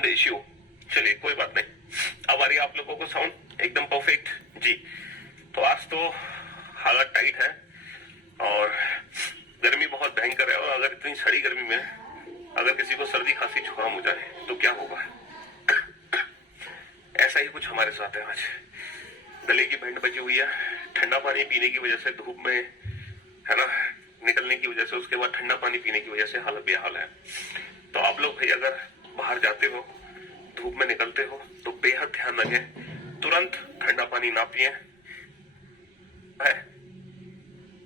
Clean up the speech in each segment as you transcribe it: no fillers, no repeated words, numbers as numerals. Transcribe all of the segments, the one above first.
Sound issue, चलिए कोई बात नहीं। अब आ रही है आप लोगों को साउंड एकदम परफेक्ट जी। तो आज तो हालत टाइट है और गर्मी बहुत भयंकर है, और अगर इतनी सड़ी गर्मी में अगर किसी को सर्दी खांसी जुकाम हो जाए तो क्या होगा। ऐसा ही कुछ हमारे साथ है आज। गले की बैंड बची हुई है, ठंडा पानी पीने की वजह से, धूप में है ना निकलने की वजह से, उसके बाद ठंडा पानी पीने की वजह से हालत बेहाल है। तो आप लोग भाई अगर बाहर जाते हो, धूप में निकलते हो तो बेहद ध्यान रखें, तुरंत ठंडा पानी ना पिए है,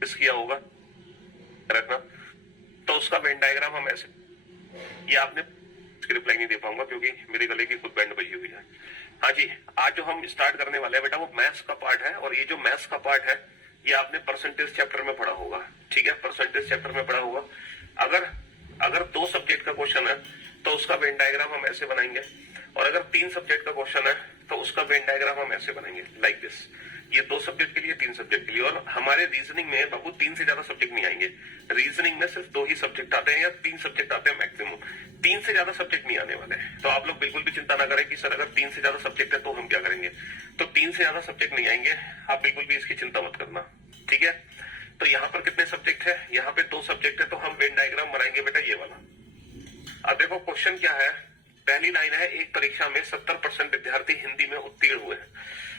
किस किया होगा रखना। तो उसका वेन डायग्राम हम ऐसे, ये आपने रिप्लाई नहीं दे पाऊंगा क्योंकि मेरे गले की खुद बैंड बजी हुई है। हाँ जी, आज जो हम स्टार्ट करने वाले हैं बेटा वो मैथ्स का पार्ट है, और ये जो मैथ्स का पार्ट है ये आपने परसेंटेज चैप्टर में पढ़ा होगा, ठीक है, परसेंटेज चैप्टर में पढ़ा होगा। अगर 2 सब्जेक्ट का क्वेश्चन है तो उसका वेन डायग्राम हम ऐसे बनाएंगे, और अगर 3 सब्जेक्ट का क्वेश्चन है तो उसका वेन डायग्राम हम ऐसे बनाएंगे, लाइक दिस। ये 2 सब्जेक्ट के लिए, 3 सब्जेक्ट के लिए। और हमारे रीजनिंग में बाबू 3 से ज्यादा सब्जेक्ट नहीं आएंगे। रीजनिंग में सिर्फ 2 ही सब्जेक्ट आते हैं या 3 सब्जेक्ट आते हैं मैक्सिमम, 3 से ज्यादा सब्जेक्ट नहीं आने वाले। तो आप लोग बिल्कुल भी चिंता ना करें कि सर अगर 3 से ज्यादा सब्जेक्ट है तो हम क्या करेंगे। तो 3 से ज्यादा सब्जेक्ट नहीं आएंगे, आप बिल्कुल भी इसकी चिंता मत करना, ठीक है। तो यहाँ पर कितने सब्जेक्ट है, यहाँ पे 2 सब्जेक्ट है, तो हम वेन डायग्राम बनाएंगे बेटा ये वाला। अब देखो क्वेश्चन क्या है, पहली लाइन है, एक परीक्षा में 70% विद्यार्थी हिंदी में उत्तीर्ण हुए हैं।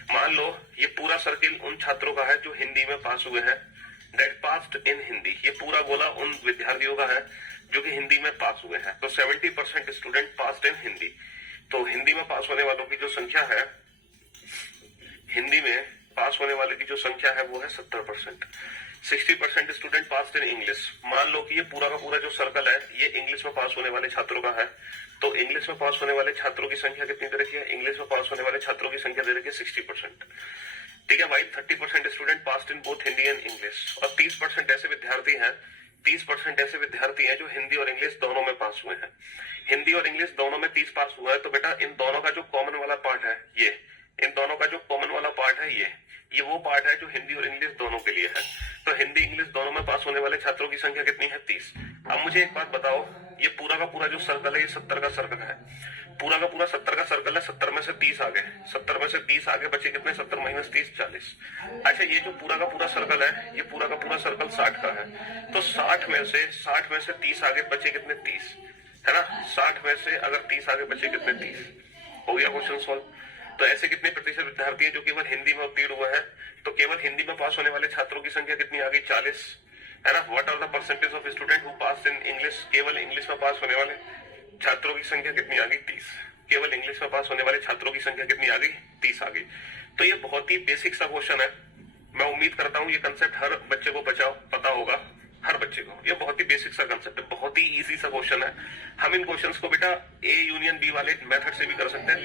मान लो ये पूरा सर्किल उन छात्रों का है जो हिंदी में पास हुए हैं, दैट पास्ड इन हिंदी। ये पूरा गोला उन विद्यार्थियों का है जो कि हिंदी में पास हुए हैं। तो 70% स्टूडेंट पास्ड इन हिंदी। तो हिंदी में पास होने वालों की जो संख्या है, हिंदी में पास होने वाले की जो संख्या है वो है 70%। 60% स्टूडेंट पास इन इंग्लिश। मान लो कि ये पूरा का पूरा जो सर्कल है ये इंग्लिश में पास होने वाले छात्रों का है, तो इंग्लिश में पास होने वाले छात्रों की संख्या कितनी दे रखी है, इंग्लिश में पास होने वाले छात्रों की संख्या दे रखी है 60%, ठीक है भाई। 30% student pass in both Hindi and English, और 30% ऐसे विद्यार्थी हैं, 30% ऐसे विद्यार्थी हैं जो हिंदी और इंग्लिश दोनों में पास हुए हैं। हिंदी और इंग्लिश दोनों में 30 पास हुआ है, तो बेटा इन दोनों का जो कॉमन वाला पार्ट है ये, इन दोनों का जो कॉमन वाला पार्ट है ये वो पार्ट है जो हिंदी और इंग्लिश दोनों के लिए है। तो हिंदी इंग्लिश दोनों में पास होने वाले छात्रों की संख्या कितनी है, 30। अब मुझे एक बात बताओ, ये पूरा का पूरा जो सर्कल है ये 70 का सर्कल है, पूरा का पूरा 70 का सर्कल है। 70 में से 30 आ गए, 70 में से 30 आगे बचे कितने, 70 माइनस 30 40। अच्छा, ये जो पूरा का पूरा सर्कल है, ये पूरा का पूरा सर्कल 60 का है, तो 60 में से 30 आगे बचे कितने, 30, है ना। 60 में से अगर 30 आगे बचे कितने, 30। हो गया क्वेश्चन सॉल्व। तो ऐसे कितने प्रतिशत विद्यार्थी हैं जो केवल हिंदी में उत्तीर्ण हुए हैं, तो केवल हिंदी में पास होने वाले छात्रों की संख्या कितनी आ गई, 40, है ना। What are the percentage of student who pass in English. केवल इंग्लिश में पास होने वाले छात्रों की संख्या कितनी आ गई, 30। केवल इंग्लिश में पास होने वाले छात्रों की संख्या कितनी आ गई, 30 आ गई। तो ये बहुत ही बेसिक सा क्वेश्चन है। मैं उम्मीद करता हूँ ये कंसेप्ट हर बच्चे को पता होगा, हर बच्चे को। ये बहुत ही बेसिक सा कंसेप्ट है, बहुत ही इजी सा क्वेश्चन है। हम इन क्वेश्चंस को बेटा ए यूनियन बी वाले मेथड से भी कर सकते हैं,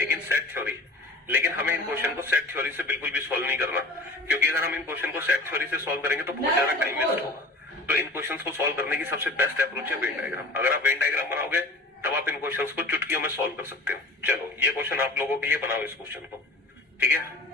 लेकिन हमें इन क्वेश्चन को सेट थ्योरी से बिल्कुल भी सॉल्व नहीं करना, क्योंकि अगर हम इन क्वेश्चन को सेट थ्योरी से सॉल्व करेंगे तो बहुत ज्यादा टाइम वेस्ट होगा। तो इन क्वेश्चंस को सॉल्व करने की सबसे बेस्ट अप्रोच है वेन डायग्राम। अगर आप वेन डायग्राम बनाओगे तब आप इन क्वेश्चंस को चुटकियों में सॉल्व कर सकते हो। चलो ये क्वेश्चन आप लोगों के लिए बनाओ इस क्वेश्चन को, ठीक है।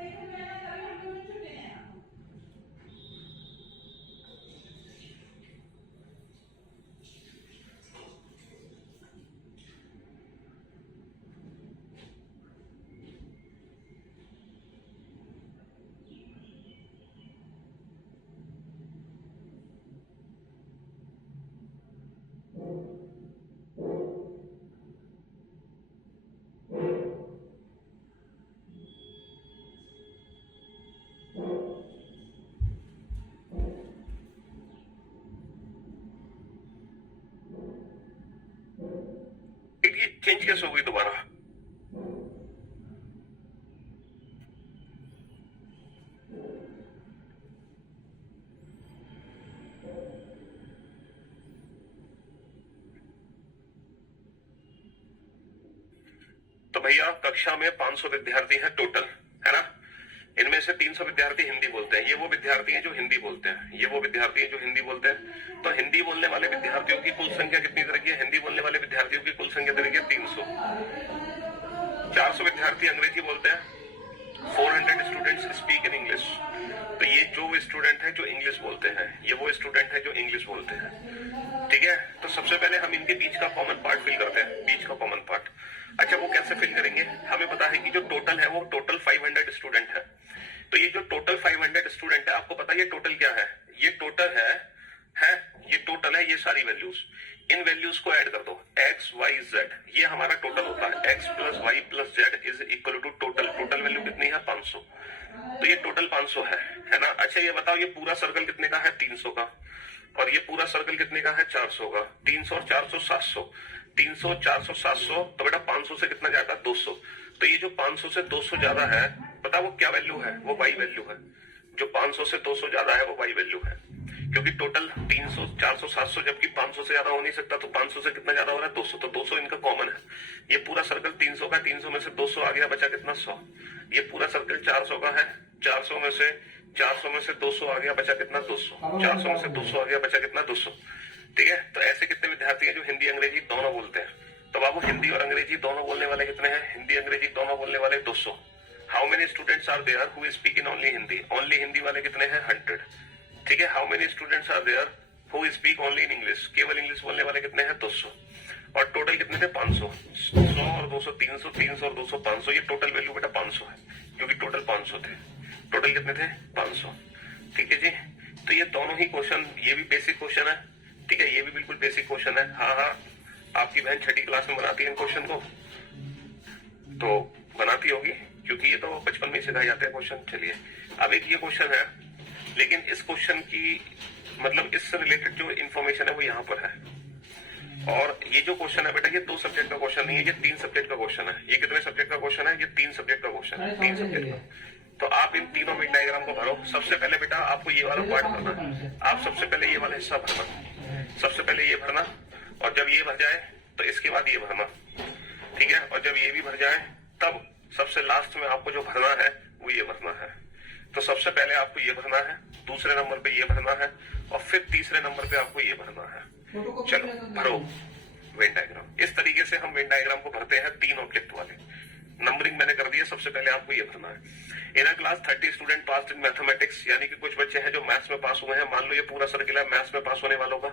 ये चेंज कैसे हो गई दोबारा। तो भैया कक्षा में 500 विद्यार्थी हैं टोटल, है ना। इनमें से 300 विद्यार्थी हिंदी बोलते हैं। ये वो विद्यार्थी हैं जो हिंदी बोलते हैं, ये वो विद्यार्थी हैं जो हिंदी बोलते हैं। तो हिंदी बोलने वाले विद्यार्थियों की कुल संख्या कितनी तरह की है, हिंदी बोलने वाले विद्यार्थियों की कुल संख्या तरह की है 300। 400 विद्यार्थी अंग्रेजी बोलते हैं, 400 स्टूडेंट्स स्पीक इन इंग्लिश। तो ये जो स्टूडेंट है जो इंग्लिश बोलते हैं, ये वो स्टूडेंट है जो इंग्लिश बोलते हैं, ठीक है। तो सबसे पहले हम इनके बीच का कॉमन पार्ट फिल करते हैं, बीच का कॉमन पार्ट। अच्छा वो कैसे कैसे फिल करेंगे? हमें पता है कि जो टोटल है वो टोटल 500 स्टूडेंट है। तो ये जो टोटल 500 स्टूडेंट है, आपको पता है ये टोटल क्या है? ये टोटल है ये टोटल है, ये सारी वैल्यूज, इन वैल्यूज को ऐड कर दो, x y z, ये हमारा टोटल होता है। x plus y plus z is equal to total. Total value कितनी है? 500। तो ये टोटल 500 है ना। अच्छा ये बताओ, ये पूरा सर्कल कितने का है? 300 का। और ये पूरा सर्कल कितने का है? 400 का। 300 और 400 700। 300 400 700, तो बेटा 500 से कितना जाता है? 200। तो ये जो 500 से 200 ज्यादा है, पता वो क्या वैल्यू है? वो वाई वैल्यू है। जो 500 से 200 ज्यादा है वो वाई वैल्यू है, क्योंकि टोटल 300 400 700, जबकि 500 से ज्यादा हो नहीं सकता। तो 500 से कितना ज्यादा हो रहा है? 200। तो 200 इनका कॉमन है। ये पूरा सर्कल 300 का, 300 में से 200 आ गया, बचा कितना? 100। ये पूरा सर्कल 400 का है, 400 में से 200 आ गया, बचा कितना? 200। 400 में से 200 आ गया, बचा कितना? 200। ठीक है। तो ऐसे कितने विद्यार्थी हैं जो हिंदी अंग्रेजी दोनों बोलते हैं? तो बाबू हिंदी और अंग्रेजी दोनों बोलने वाले कितने हैं? हिंदी अंग्रेजी दोनों बोलने वाले 200। How many students are there who speak in only Hindi? Only Hindi वाले कितने हैं? 100। ठीक है। How many students are there who speak only in English? केवल इंग्लिश बोलने वाले कितने हैं? 200। और टोटल कितने थे? 500। 100 और 200 300, 300 और 200 500। ये टोटल वैल्यू बेटा 500 है, क्योंकि टोटल 500 थे। टोटल कितने थे? 500। ठीक है जी। तो ये दोनों ही क्वेश्चन, ये भी बेसिक क्वेश्चन है, ठीक है, ये भी बिल्कुल बेसिक क्वेश्चन है। हाँ, आपकी बहन छठी क्लास में बनाती है इन क्वेश्चन को, तो बनाती होगी, क्योंकि ये तो बचपन में सिखाए जाते हैं क्वेश्चन। चलिए, अब एक ये क्वेश्चन है, लेकिन इस क्वेश्चन की मतलब इससे रिलेटेड जो इन्फॉर्मेशन है वो यहाँ पर है। और ये जो क्वेश्चन है बेटा, ये 2 सब्जेक्ट का क्वेश्चन नहीं है, ये 3 सब्जेक्ट का क्वेश्चन है। ये कितने सब्जेक्ट का क्वेश्चन है? ये 3 सब्जेक्ट का क्वेश्चन है, 3 सब्जेक्ट का। तो आप इन तीनों वेन डायग्राम को भरो। सबसे पहले बेटा आपको ये वाला पार्ट भरना है। आप सबसे पहले ये वाला हिस्सा भरना, सबसे पहले ये भरना, और जब ये भर जाए तो इसके बाद ये भरना, ठीक है। और जब ये भी भर जाए तब सबसे लास्ट में आपको जो भरना है वो ये भरना है। तो सबसे पहले आपको ये भरना है, दूसरे नंबर पे ये भरना है, और फिर तीसरे नंबर पे आपको ये भरना है। चलो भरो वेन डायग्राम। इस तरीके से हम वेन डायग्राम को भरते हैं 3 ऑब्जेक्ट वाले। नंबरिंग मैंने कर दिया। सबसे पहले आपको ये भरना है। In a class 30 student pass in mathematics, यानी कि कुछ बच्चे हैं जो मैथ्स में पास हुए हैं। मान लो ये पूरा सर्किल है मैथ्स में पास होने वालों का।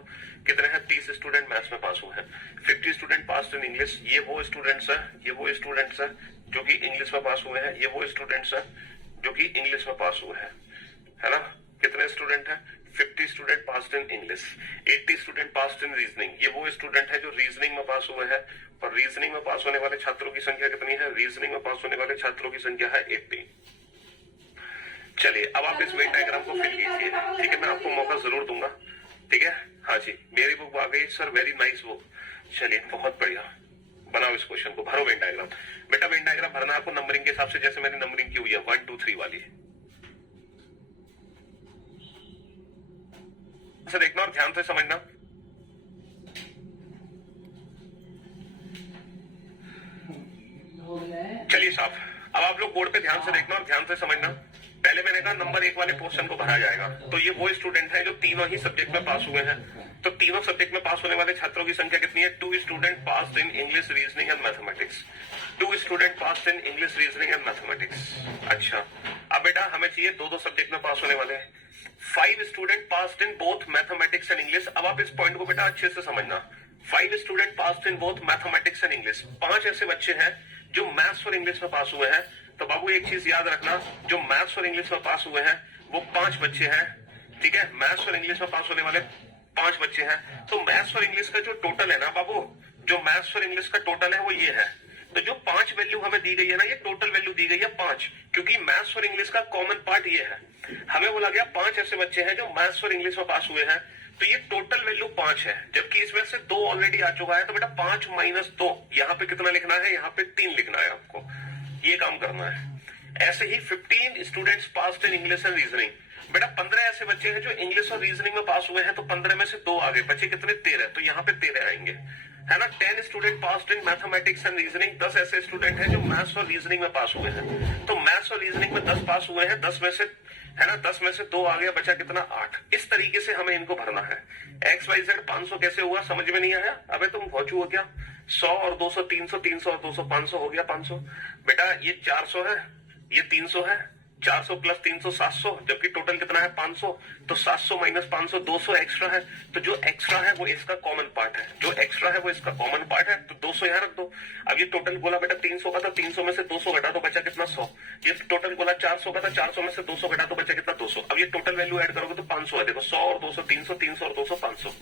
कितने हैं? 30 स्टूडेंट मैथ्स में पास हुए हैं। 50 स्टूडेंट पास इन इंग्लिश, ये वो स्टूडेंट्स है जो कि इंग्लिश में पास हुए हैं। ये वो स्टूडेंट्स है जो कि इंग्लिश में पास हुए हैं, है ना। कितने स्टूडेंट है? 50 student pass in English. 80 student pass in reasoning, ये वो स्टूडेंट है जो रीजनिंग में पास हुए हैं। और रीजनिंग में पास होने वाले छात्रों की संख्या कितनी है? रीजनिंग में पास होने वाले छात्रों की संख्या है 80। चलिए, अब आप इस वेन डायग्राम को फिल कीजिए, ठीक है। मैं आपको मौका जरूर दूंगा, ठीक है। हाँ जी, मेरी बुक आ गई सर, वेरी नाइस बुक। चलिए, बहुत बढ़िया, बनाओ इस क्वेश्चन को, भरो वेन डायग्राम। बेटा वेन डायग्राम भरना आपको नंबरिंग के हिसाब से, जैसे मैंने नंबरिंग की हुई है 1 2 3 वाली। देखना और ध्यान से समझना। चलिए साफ। अब आप लोग बोर्ड पे ध्यान से देखना और ध्यान से समझना। पहले मैंने कहा नंबर 1 वाले पोर्शन को भरा जाएगा। तो ये वो स्टूडेंट है जो तीनों ही सब्जेक्ट में पास हुए हैं। तो तीनों सब्जेक्ट में पास होने वाले छात्रों की संख्या कितनी है? 2 student pass in English, reasoning and mathematics. 2 student pass in English, reasoning and mathematics. अच्छा, अब बेटा हमें चाहिए 2 सब्जेक्ट में पास होने वाले। 5 student pass in both mathematics and English. अब आप इस पॉइंट को बेटा अच्छे से समझना। 5 student pass in both mathematics and English. 5 ऐसे बच्चे हैं जो मैथ्स और इंग्लिश में पास हुए हैं। तो बाबू एक चीज याद रखना, जो मैथ्स और इंग्लिश में पास हुए हैं वो 5 बच्चे हैं, ठीक है। मैथ्स और इंग्लिश में पास होने वाले 5 बच्चे हैं। तो मैथ्स और इंग्लिश का जो टोटल है ना बाबू, जो मैथ्स और इंग्लिश का टोटल है वो ये है। तो जो 5 वैल्यू हमें दी गई है ना, ये टोटल वैल्यू दी गई है 5, क्योंकि मैथ्स और इंग्लिश का कॉमन पार्ट ये है। हमें बोला गया 5 ऐसे बच्चे हैं जो मैथ्स और इंग्लिश में पास हुए हैं। तो ये टोटल वैल्यू 5 है, जबकि इसमें से 2 ऑलरेडी आ चुका है। तो बेटा 5 माइनस 2, यहाँ पे कितना लिखना है? यहाँ पे 3 लिखना है आपको, ये काम करना है। ऐसे ही 15 students pass in English and reasoning. बेटा 15 ऐसे बच्चे हैं जो इंग्लिश और रीजनिंग में पास हुए हैं। तो 15 में से 2 आ गए, बच्चे कितने? 13। तो यहाँ पे 13 आएंगे, है ना। 10 student pass in mathematics and reasoning. 10 ऐसे स्टूडेंट हैं जो मैथ्स और रीजनिंग में पास हुए हैं। तो मैथ्स और रीजनिंग में 10 पास हुए हैं। 10 में से, है ना, 10 में से 2 आ गया, बचा कितना? 8। इस तरीके से हमें इनको भरना है। XYZ 500 कैसे हुआ? समझ में नहीं आया? अबे तुम भौचू हो क्या? 100 और 200 300, 300 और 200 500 हो गया 500। बेटा ये 400 है, ये 300 है, 400 प्लस 300 700, जबकि टोटल कितना है 500। तो 700 माइनस 500 200 एक्स्ट्रा है। तो जो एक्स्ट्रा है वो इसका कॉमन पार्ट है, जो एक्स्ट्रा है वो इसका कॉमन पार्ट है। तो 200 यहाँ रख दो। अब ये टोटल बोला बेटा 300 का था, 300 में से 200 घटा दो, बचा कितना 100। ये टोटल बोला 400 का था, 400 में से 200 घटा दो, बचा कितना 200। अब ये टोटल वैल्यू ऐड करोगे तो 500 है। देखो 100 और 200 300, 300 और 200 500।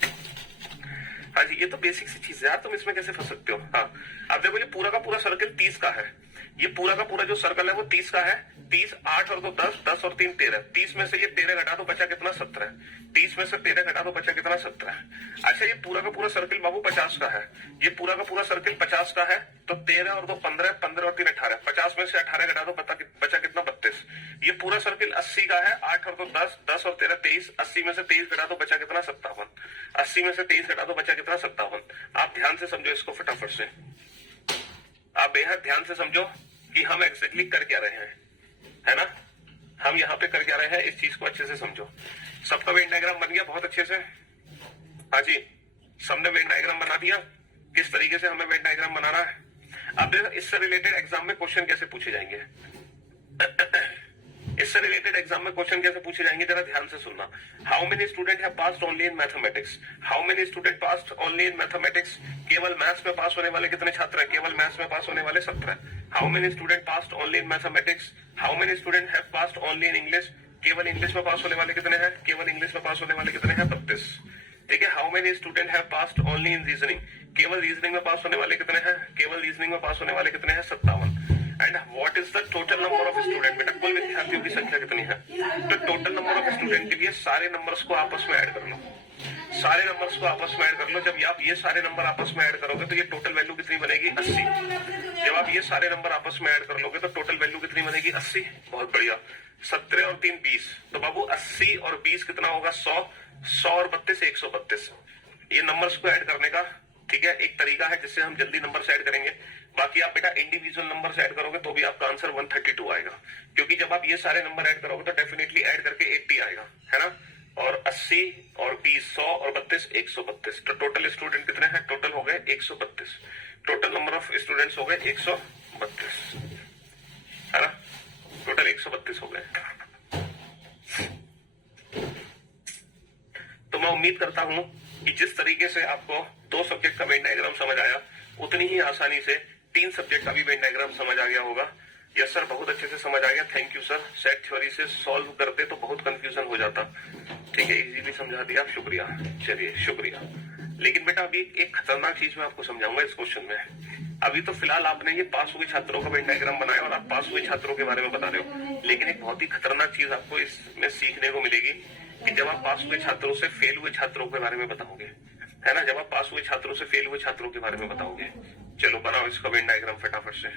हाँ जी, ये तो बेसिक सी चीज है यार, तुम इसमें कैसे फंस सकते हो। हाँ, अब देखो ये पूरा का पूरा सर्कल 30 का है। ये पूरा का पूरा जो सर्कल है वो 30 का है। 30 8 और 2 10, 10 और 3 13। 30 में से ये 13 घटा दो, बचा कितना 17। 30 में से 13 घटा दो, बचा कितना 17। अच्छा, ये पूरा का पूरा सर्कल बाबू 50 का है। ये पूरा का पूरा सर्कल 50 का है। तो 13 और 2 15, 15 और 3 18। 50 में से 18 घटा दो, बचा कितना 32। ये पूरा सर्कल 80 का है। 8 और 2 10, 10 और 13 23। 80 में से 23 घटा दो, बचा कितना 57। 80 में से 23 घटा दो, बचा कितना 57। आप ध्यान से समझो इसको फटाफट से, आप बेहद ध्यान से समझो कि हम एग्जैक्टली कर क्या रहे हैं, है ना। हम यहाँ पे कर क्या रहे हैं, इस चीज को अच्छे से समझो। सबका वेन डायग्राम बन गया बहुत अच्छे से। हाँ जी, सबने वेन डायग्राम बना दिया। किस तरीके से हमें वेन डायग्राम बनाना है। अब देखो इससे रिलेटेड एग्जाम में क्वेश्चन कैसे पूछे जाएंगे। इससे रिलेटेड एग्जाम में क्वेश्चन कैसे पूछे जाएंगे, जरा ध्यान से सुनना। How many student have passed only in mathematics. How many student passed only in mathematics. केवल मैथ्स में पास होने वाले कितने छात्र हैं, केवल मैथ्स में पास होने वाले 17। How many student passed only in mathematics. How many student have passed only in English. केवल इंग्लिश में पास होने वाले कितने हैं, केवल इंग्लिश में पास होने वाले कितने हैं 32। ठीक है। How many student have passed only in reasoning. केवल रीजनिंग में पास होने वाले कितने हैं, केवल रीजनिंग में पास होने वाले कितने हैं 57। And what is the total number of student. बेटा कुल विद्यार्थियों की संख्या कितनी है। तो टोटल नंबर ऑफ स्टूडेंट के लिए सारे नंबर्स को आपस में ऐड कर लो। सारे नंबर्स को आपस में ऐड कर लो। जब आप ये सारे नंबर आपस में ऐड करोगे तो ये टोटल वैल्यू कितनी बनेगी 80। जब आप ये सारे नंबर आपस में ऐड कर लोगे तो टोटल वैल्यू कितनी बनेगी 80। बहुत बढ़िया। 17 और 3 20। तो बाबू 80 और 20 कितना होगा 100। 100 और 32 132। ये नंबर्स को ऐड करने का ठीक है एक तरीका है जिससे हम जल्दी नंबर ऐड करेंगे। बाकी आप बेटा इंडिविजुअल नंबर ऐड करोगे तो भी आपका आंसर 132 आएगा, क्योंकि जब आप ये सारे नंबर ऐड करोगे तो डेफिनेटली ऐड करके 80 आएगा, है ना। और 80 और 20 100 और 32 132। तो टोटल स्टूडेंट कितने हैं, टोटल हो गए 132। टोटल नंबर ऑफ स्टूडेंट्स हो गए 132, है ना। टोटल 132 हो गए। तो मैं उम्मीद करता हूं कि जिस तरीके से आपको 2 सब्जेक्ट का वेन डायग्राम समझ आया, उतनी ही आसानी से 3 सब्जेक्ट का भी वेन डायग्राम समझ आ गया होगा। यस सर, बहुत अच्छे से समझ आ गया, thank you sir. Set theory से सॉल्व करते तो बहुत कंफ्यूजन हो जाता। ठीक है, इजीली समझा दिया, शुक्रिया। चलिए शुक्रिया। लेकिन बेटा अभी एक खतरनाक चीज मैं आपको समझाऊंगा इस क्वेश्चन में। अभी तो फिलहाल आपने ये पास हुए छात्रों का वेन डायग्राम बनाया और आप पास हुए छात्रों के बारे में बता रहे हो, लेकिन एक बहुत ही खतरनाक चीज आपको इसमें सीखने को मिलेगी कि जब आप पास हुए छात्रों से फेल हुए छात्रों के बारे में बताओगे, है ना। जब आप पास हुए छात्रों से फेल हुए छात्रों के बारे में बताओगे। चलो बनाओ इसका वेन डायग्राम फटाफट से।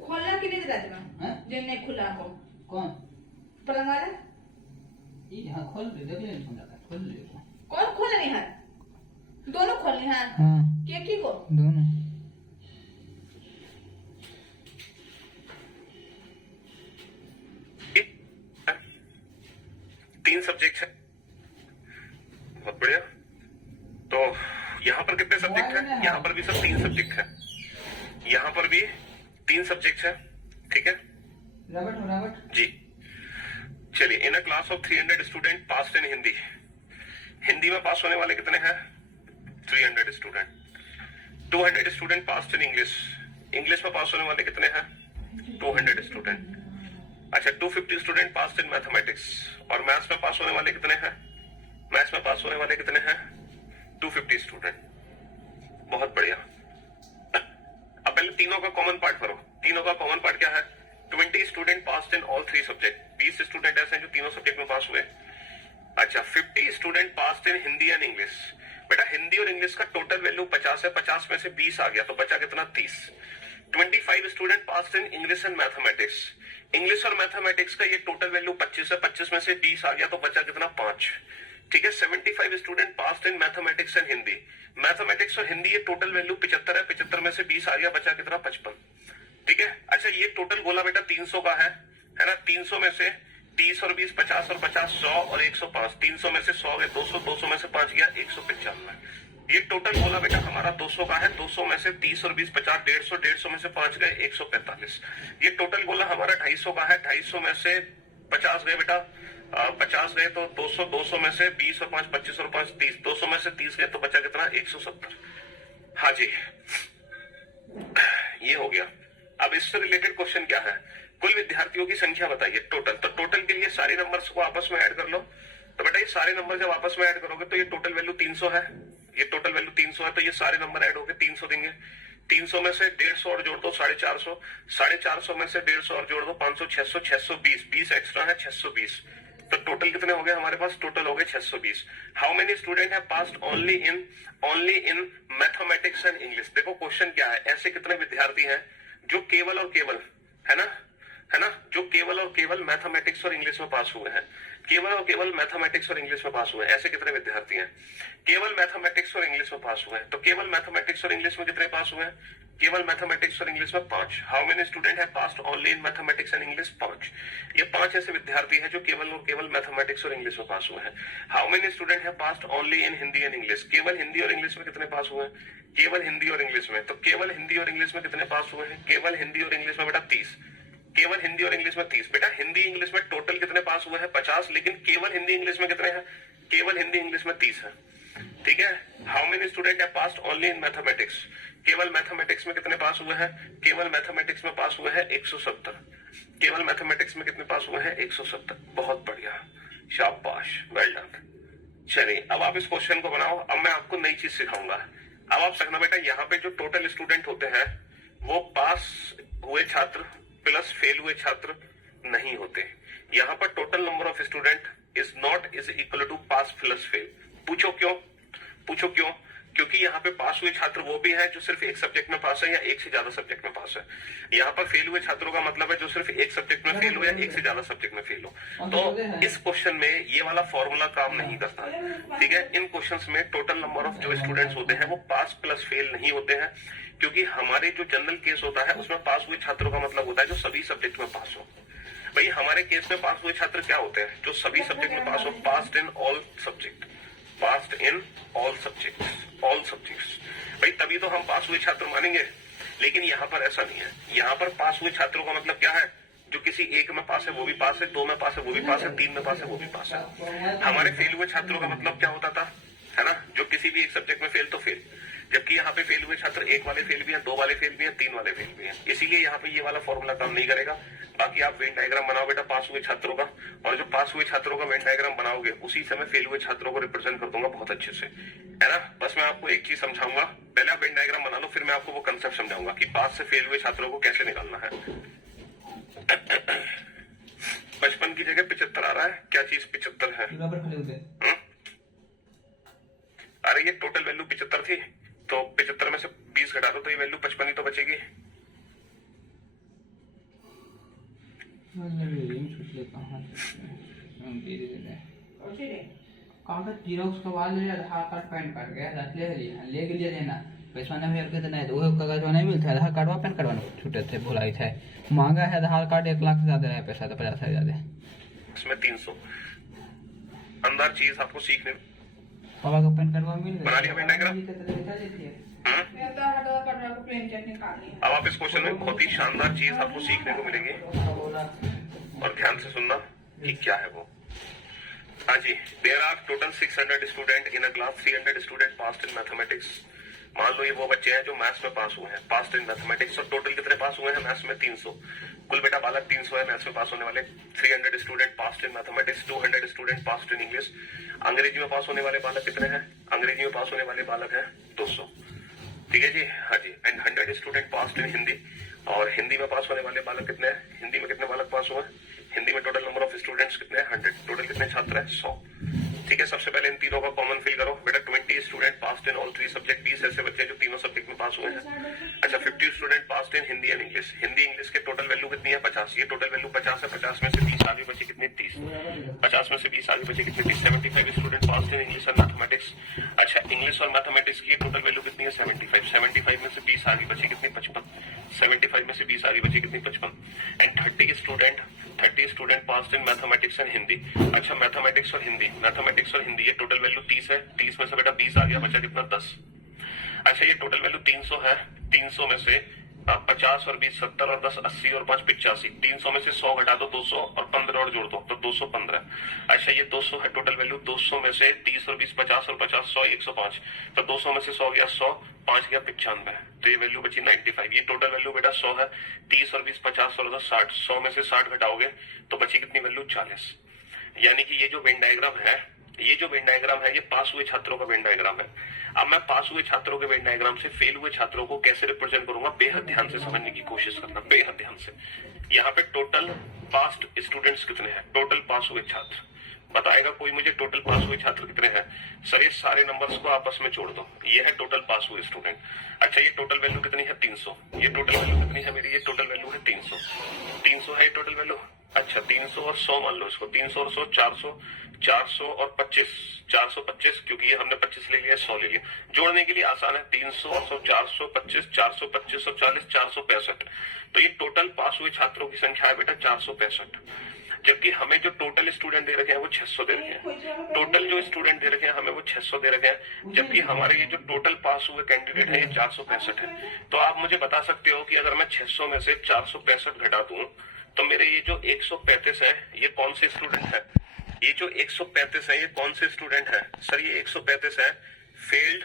खोलना कि नहीं दादी मां जो नहीं खुला हो कौन पलंग वाला ये हां खोल दे, देख ले खोल ले। कौन खोल नहीं है, दोनों खोलनी है। हां के को दोनों। तीन सब्जेक्ट है, बहुत बढ़िया। तो यहाँ पर कितने सब्जेक्ट है, यहाँ पर भी सब 3 सब्जेक्ट है, यहाँ पर भी 3 सब्जेक्ट है। ठीक है रबट जी। चलिए, in a class of 300 student pass in Hindi. Hindi में पास होने वाले कितने हैं 300 student. 200 student pass in English. English में पास होने वाले कितने हैं 200 स्टूडेंट। अच्छा, 250 स्टूडेंट पास इन मैथमेटिक्स। और मैथ्स में पास होने वाले कितने हैं, मैथ्स में पास होने वाले कितने हैं 250 स्टूडेंट। बहुत बढ़िया। अब पहले तीनों का कॉमन पार्ट करो। तीनों का कॉमन पार्ट क्या है 20 student pass in all 3 subject. 20 student ऐसे हैं जो तीनों सब्जेक्ट में पास हुए। अच्छा, 50 student pass in Hindi and English. बेटा हिंदी और इंग्लिश का टोटल वैल्यू 50 है, 50 में से 20 आ गया तो बचा कितना 30। 25 student pass in English and mathematics. English और मैथमेटिक्स का ये टोटल वैल्यू 25 है, 25 में से 20 आ गया तो बचा कितना 5। ठीक है। 75 student pass in mathematics and Hindi. Mathematics और हिंदी ये टोटल वैल्यू 75 है, 75 में से 20 आ गया, बचा कितना 55। ठीक है। अच्छा, ये टोटल बोला बेटा 300 का है ना। 300 में से 30 और 20 50 और 50 100 और 105। 300 में से 100 गए 200, 200 में से 5 गया 195। ये टोटल बोला बेटा हमारा 200 का है, 200 में से 30 और 20 50 150, 150 में से 5 गए 145। ये टोटल बोला हमारा 250 का है, 250 में से 50 गए बेटा 50 गए तो 200, 200 में से 20 और 5 25 और 5 30, 200 में से 30 गए तो बचा कितना 170। हाँ जी ये हो गया। अब इससे रिलेटेड क्वेश्चन क्या है, कुल विद्यार्थियों की संख्या बताइए टोटल। तो टोटल के लिए सारे नंबर्स को आपस में ऐड कर लो। तो बेटा ये सारे नंबर जब आपस में ऐड करोगे तो ये टोटल वैल्यू 300 है, ये टोटल वैल्यू 300 है, तो ये सारे नंबर ऐड होकर 300 देंगे। 300 में से 150 और जोड़ दो 450, 450 में से 150 और जोड़ दो 500, 600, 620, 20 एक्स्ट्रा है 620। तो टोटल कितने हो गए हमारे पास, टोटल हो गए 620। How many student have passed only in mathematics and English. देखो क्वेश्चन क्या है, ऐसे कितने विद्यार्थी हैं जो केवल और केवल है ना जो केवल और केवल मैथमेटिक्स और इंग्लिश में पास हुए हैं, केवल और केवल मैथमेटिक्स और इंग्लिश में पास हुए हैं। ऐसे कितने विद्यार्थी हैं केवल मैथमेटिक्स और इंग्लिश में पास हुए हैं। तो केवल मैथमेटिक्स और इंग्लिश में कितने पास हुए हैं, केवल मैथमेटिक्स और इंग्लिश में 5। How many student have passed only in mathematics and English, 5। ये 5 ऐसे विद्यार्थी हैं जो केवल और केवल मैथमेटिक्स और इंग्लिश में पास हुए हैं। How many student have passed only in Hindi and English, केवल हिंदी और इंग्लिश में कितने पास हुए हैं, केवल हिंदी और इंग्लिश में। तो केवल हिंदी और इंग्लिश में कितने पास हुए हैं, केवल हिंदी और इंग्लिश में बेटा 30, केवल हिंदी और इंग्लिश में 30। बेटा हिंदी इंग्लिश में टोटल कितने पास हुए हैं 50, लेकिन केवल हिंदी इंग्लिश में कितने हैं, केवल हिंदी इंग्लिश में 30 है। ठीक है। How many student have passed only in mathematics, केवल मैथमेटिक्स में कितने पास हुए हैं, केवल मैथमेटिक्स में पास हुए हैं 170, केवल मैथमेटिक्स में कितने पास हुए हैं 170। बहुत बढ़िया, शाबाश, वेल डन। चलिए अब आप इस क्वेश्चन को बनाओ। अब मैं आपको नई चीज सिखाऊंगा। अब आप सीखना बेटा, यहाँ पे जो टोटल स्टूडेंट होते हैं वो पास हुए छात्र प्लस फेल हुए छात्र नहीं होते। यहाँ पर total number of student is equal to pass plus fail. पूछो क्यों, पूछो क्यों? क्योंकि यहाँ पे पास हुए छात्र वो भी है जो सिर्फ एक सब्जेक्ट में पास है या एक से ज्यादा सब्जेक्ट में पास है। यहाँ पर फेल हुए छात्रों का मतलब है जो सिर्फ एक सब्जेक्ट में फेल हो या एक से ज्यादा सब्जेक्ट में फेल हो। तो इस क्वेश्चन में ये वाला फॉर्मूला काम नहीं करता। ठीक है। इन क्वेश्चंस में टोटल नंबर ऑफ जो स्टूडेंट्स होते हैं वो पास प्लस फेल नहीं होते हैं, क्योंकि हमारे जो जनरल केस होता है उसमें पास हुए छात्रों का मतलब होता है जो सभी सब्जेक्ट में पास हो। भाई हमारे केस में पास हुए छात्र क्या होते हैं, जो सभी सब्जेक्ट में पास हो, passed in all subject, passed in all subjects, all subjects. भाई तभी तो हम पास हुए छात्र मानेंगे, लेकिन यहाँ पर ऐसा नहीं है। यहाँ पर पास हुए छात्रों का मतलब क्या है, जो किसी एक में पास है वो भी पास है, 2 में पास है वो भी पास है, 3 में पास है वो भी पास है। हमारे फेल हुए छात्रों का मतलब क्या होता था, है ना, जो किसी भी एक सब्जेक्ट में फेल तो फेल। जबकि यहाँ पे फेल हुए छात्र 1 वाले फेल भी हैं, 2 वाले फेल भी हैं, 3 वाले फेल भी हैं। इसीलिए यहाँ पे ये वाला फॉर्मूला काम नहीं करेगा। बाकी आप वेन डायग्राम बनाओ बेटा पास हुए छात्रों का, और जो पास हुए छात्रों का वेन डायग्राम बनाओगे उसी से मैं फेल हुए छात्रों को रिप्रेजेंट कर दूंगा बहुत अच्छे से, है ना। बस मैं आपको एक चीज समझाऊंगा, पहले आप वेन डायग्राम बना लो, फिर मैं आपको वो कंसेप्ट समझाऊंगा कि पास से फेल हुए छात्रों को कैसे निकालना है। 55 की जगह 75 आ रहा है, क्या चीज 75 है? अरे ये टोटल वैल्यू 75 थी, तो 75 में से 20 घटा दो तो ये वैल्यू 55 ही तो बचेगी। कागज जीरोक्स करवा ले, आधार कार्ड पैन कार्ड गया ले लिए लेना पैसा नहीं मिल के नहीं तो वो कागज नहीं मिलता, आधार कार्ड पैन कार्ड छूटे थे भुलाई थे, मांगा है आधार कार्ड 1 लाख से ज्यादा है पैसा, तो 50,000 ज्यादा, इसमें 300 अंदर चीज आपको सीखने। पापा का पैन कार्ड मिल बना लिया पैन कार्ड। अब आप इस क्वेश्चन में बहुत ही शानदार चीज आपको सीखने को मिलेगी, और ध्यान से सुनना कि क्या है वो। हाँ जी, there are total 600 student in a class, 300 student passed in mathematics. मान लो ये वो बच्चे हैं जो मैथ्स में पास हुए हैं, पास्ड इन मैथमेटिक्स। और टोटल कितने पास हुए हैं मैथ्स में? 300। कुल बेटा बालक 300 है मैथ्स में पास होने वाले। 300 student passed in mathematics, 200 student passed in English. अंग्रेजी में पास होने वाले बालक कितने हैं? अंग्रेजी में पास होने वाले बालक हैं 200। ठीक है जी, हाँ जी। And 100 student passed in Hindi, और हिंदी में पास होने वाले बालक कितने हैं? हिंदी में कितने बालक पास हुए? हिंदी में टोटल नंबर ऑफ स्टूडेंट्स कितने हैं? 100। टोटल कितने छात्र हैं? 100। ठीक है। सबसे पहले इन तीनों का कॉमन फिल करो बेटा। 20 student passed in all 3 subject, 20 ऐसे बच्चे जो तीनों सब्जेक्ट में पास हुए हैं। अच्छा, 50 student passed in Hindi and English. Hindi English के टोटल वैल्यू कितनी है? 50। ये टोटल वैल्यू 50 है। 50 में से 20 आगे बचे कितने? 30। 50 में से 20 आगे बचे कितने? 30। 75 student passed in English and mathematics. अच्छा, इंग्लिश और मैथमेटिक्स की टोटल वैल्यू कितनी है? 75। 75 में से 20 आगे बचे कितने? 55। 75 में से 20 आगे बचे कितने? 55। And 30 student passed in mathematics and Hindi. अच्छा, मैथमेटिक्स और हिंदी, मैथमेटिक्स और हिंदी ये टोटल वैल्यू 30 है। 30 में से बेटा 20 आ गया, बचा कितना? 10। अच्छा ये टोटल वैल्यू 300 है, 300 में से 50 और 20 70 और 10 80 और 5 85, 300 में से 100 घटा दो 200 और 15 और जोड़ दो तो 215। अच्छा ये 200 है टोटल वैल्यू, 200 में से 30 और 20 50 और 50 100 105, तो 200 में से 100 गया 100, 5 गया 95, तो ये वैल्यू बची 95। ये टोटल वैल्यू बेटा 100 है, 30 और 20 50 और 10 60, 100 में से 60 घटाओगे तो बची कितनी वैल्यू 40। यानी कि ये जो वेन डायग्राम है, ये जो वेन डायग्राम है ये पास हुए छात्रों का वेन डायग्राम है। अब मैं पास हुए छात्रों के वेन डायग्राम से फेल हुए छात्रों को कैसे रिप्रेजेंट करूंगा, बेहद ध्यान से समझने की कोशिश करना, बेहद ध्यान से। यहाँ पे टोटल पास्ट स्टूडेंट्स कितने हैं, टोटल पास हुए छात्र बताएगा कोई मुझे, टोटल पास हुए छात्र कितने हैं। सर ये सारे नंबर्स को आपस में जोड़ दो, ये है टोटल पास हुए स्टूडेंट। अच्छा ये टोटल वैल्यू कितनी है 300, ये टोटल वैल्यू कितनी है मेरी, ये टोटल वैल्यू है 300, 300 है ये टोटल वैल्यू। अच्छा 300 और 100 मान लो इसको, 300 और 100 400, 400 और 25 425, क्योंकि ये हमने 25 ले लिया 100 ले लिया, जोड़ने के लिए आसान है। 300 और 100 425, 425 और 40 465, तो ये टोटल पास हुए छात्रों की संख्या है बेटा 465। जबकि हमें जो टोटल स्टूडेंट दे रखे हैं वो 600 दे रखे हैं, टोटल जो स्टूडेंट दे रखे हैं हमें वो 600 दे रखे हैं, जबकि हमारे ये जो टोटल पास हुए कैंडिडेट है ये 465 है। तो आप मुझे बता सकते हो कि अगर मैं 600 में से 465 घटा दूं तो मेरे ये जो 135 है ये कौन से स्टूडेंट है, ये जो 135 है ये कौन से स्टूडेंट है। सर ये 135 है फेल्ड,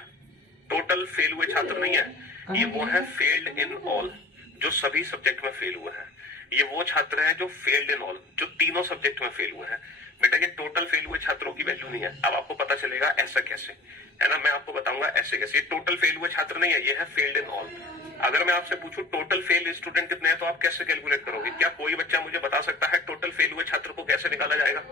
टोटल फेल हुए छात्र नहीं है, ये वो है फेल्ड इन ऑल, जो सभी सब्जेक्ट में फेल हुए हैं। ये वो छात्र हैं जो फेल्ड इन ऑल, जो तीनों सब्जेक्ट में फेल हुए हैं। बेटा ये टोटल फेल हुए छात्रों की वैल्यू नहीं है। अब आपको पता चलेगा ऐसा कैसे, है ना, मैं आपको बताऊंगा ऐसे कैसे। ये टोटल फेल हुए छात्र नहीं है, ये है फेल्ड इन ऑल। अगर मैं आपसे पूछूं टोटल फेल स्टूडेंट कितने हैं तो आप कैसे कैलकुलेट करोगे, क्या कोई बच्चा मुझे बता सकता है टोटल फेल हुए छात्र को कैसे निकाला जाएगा।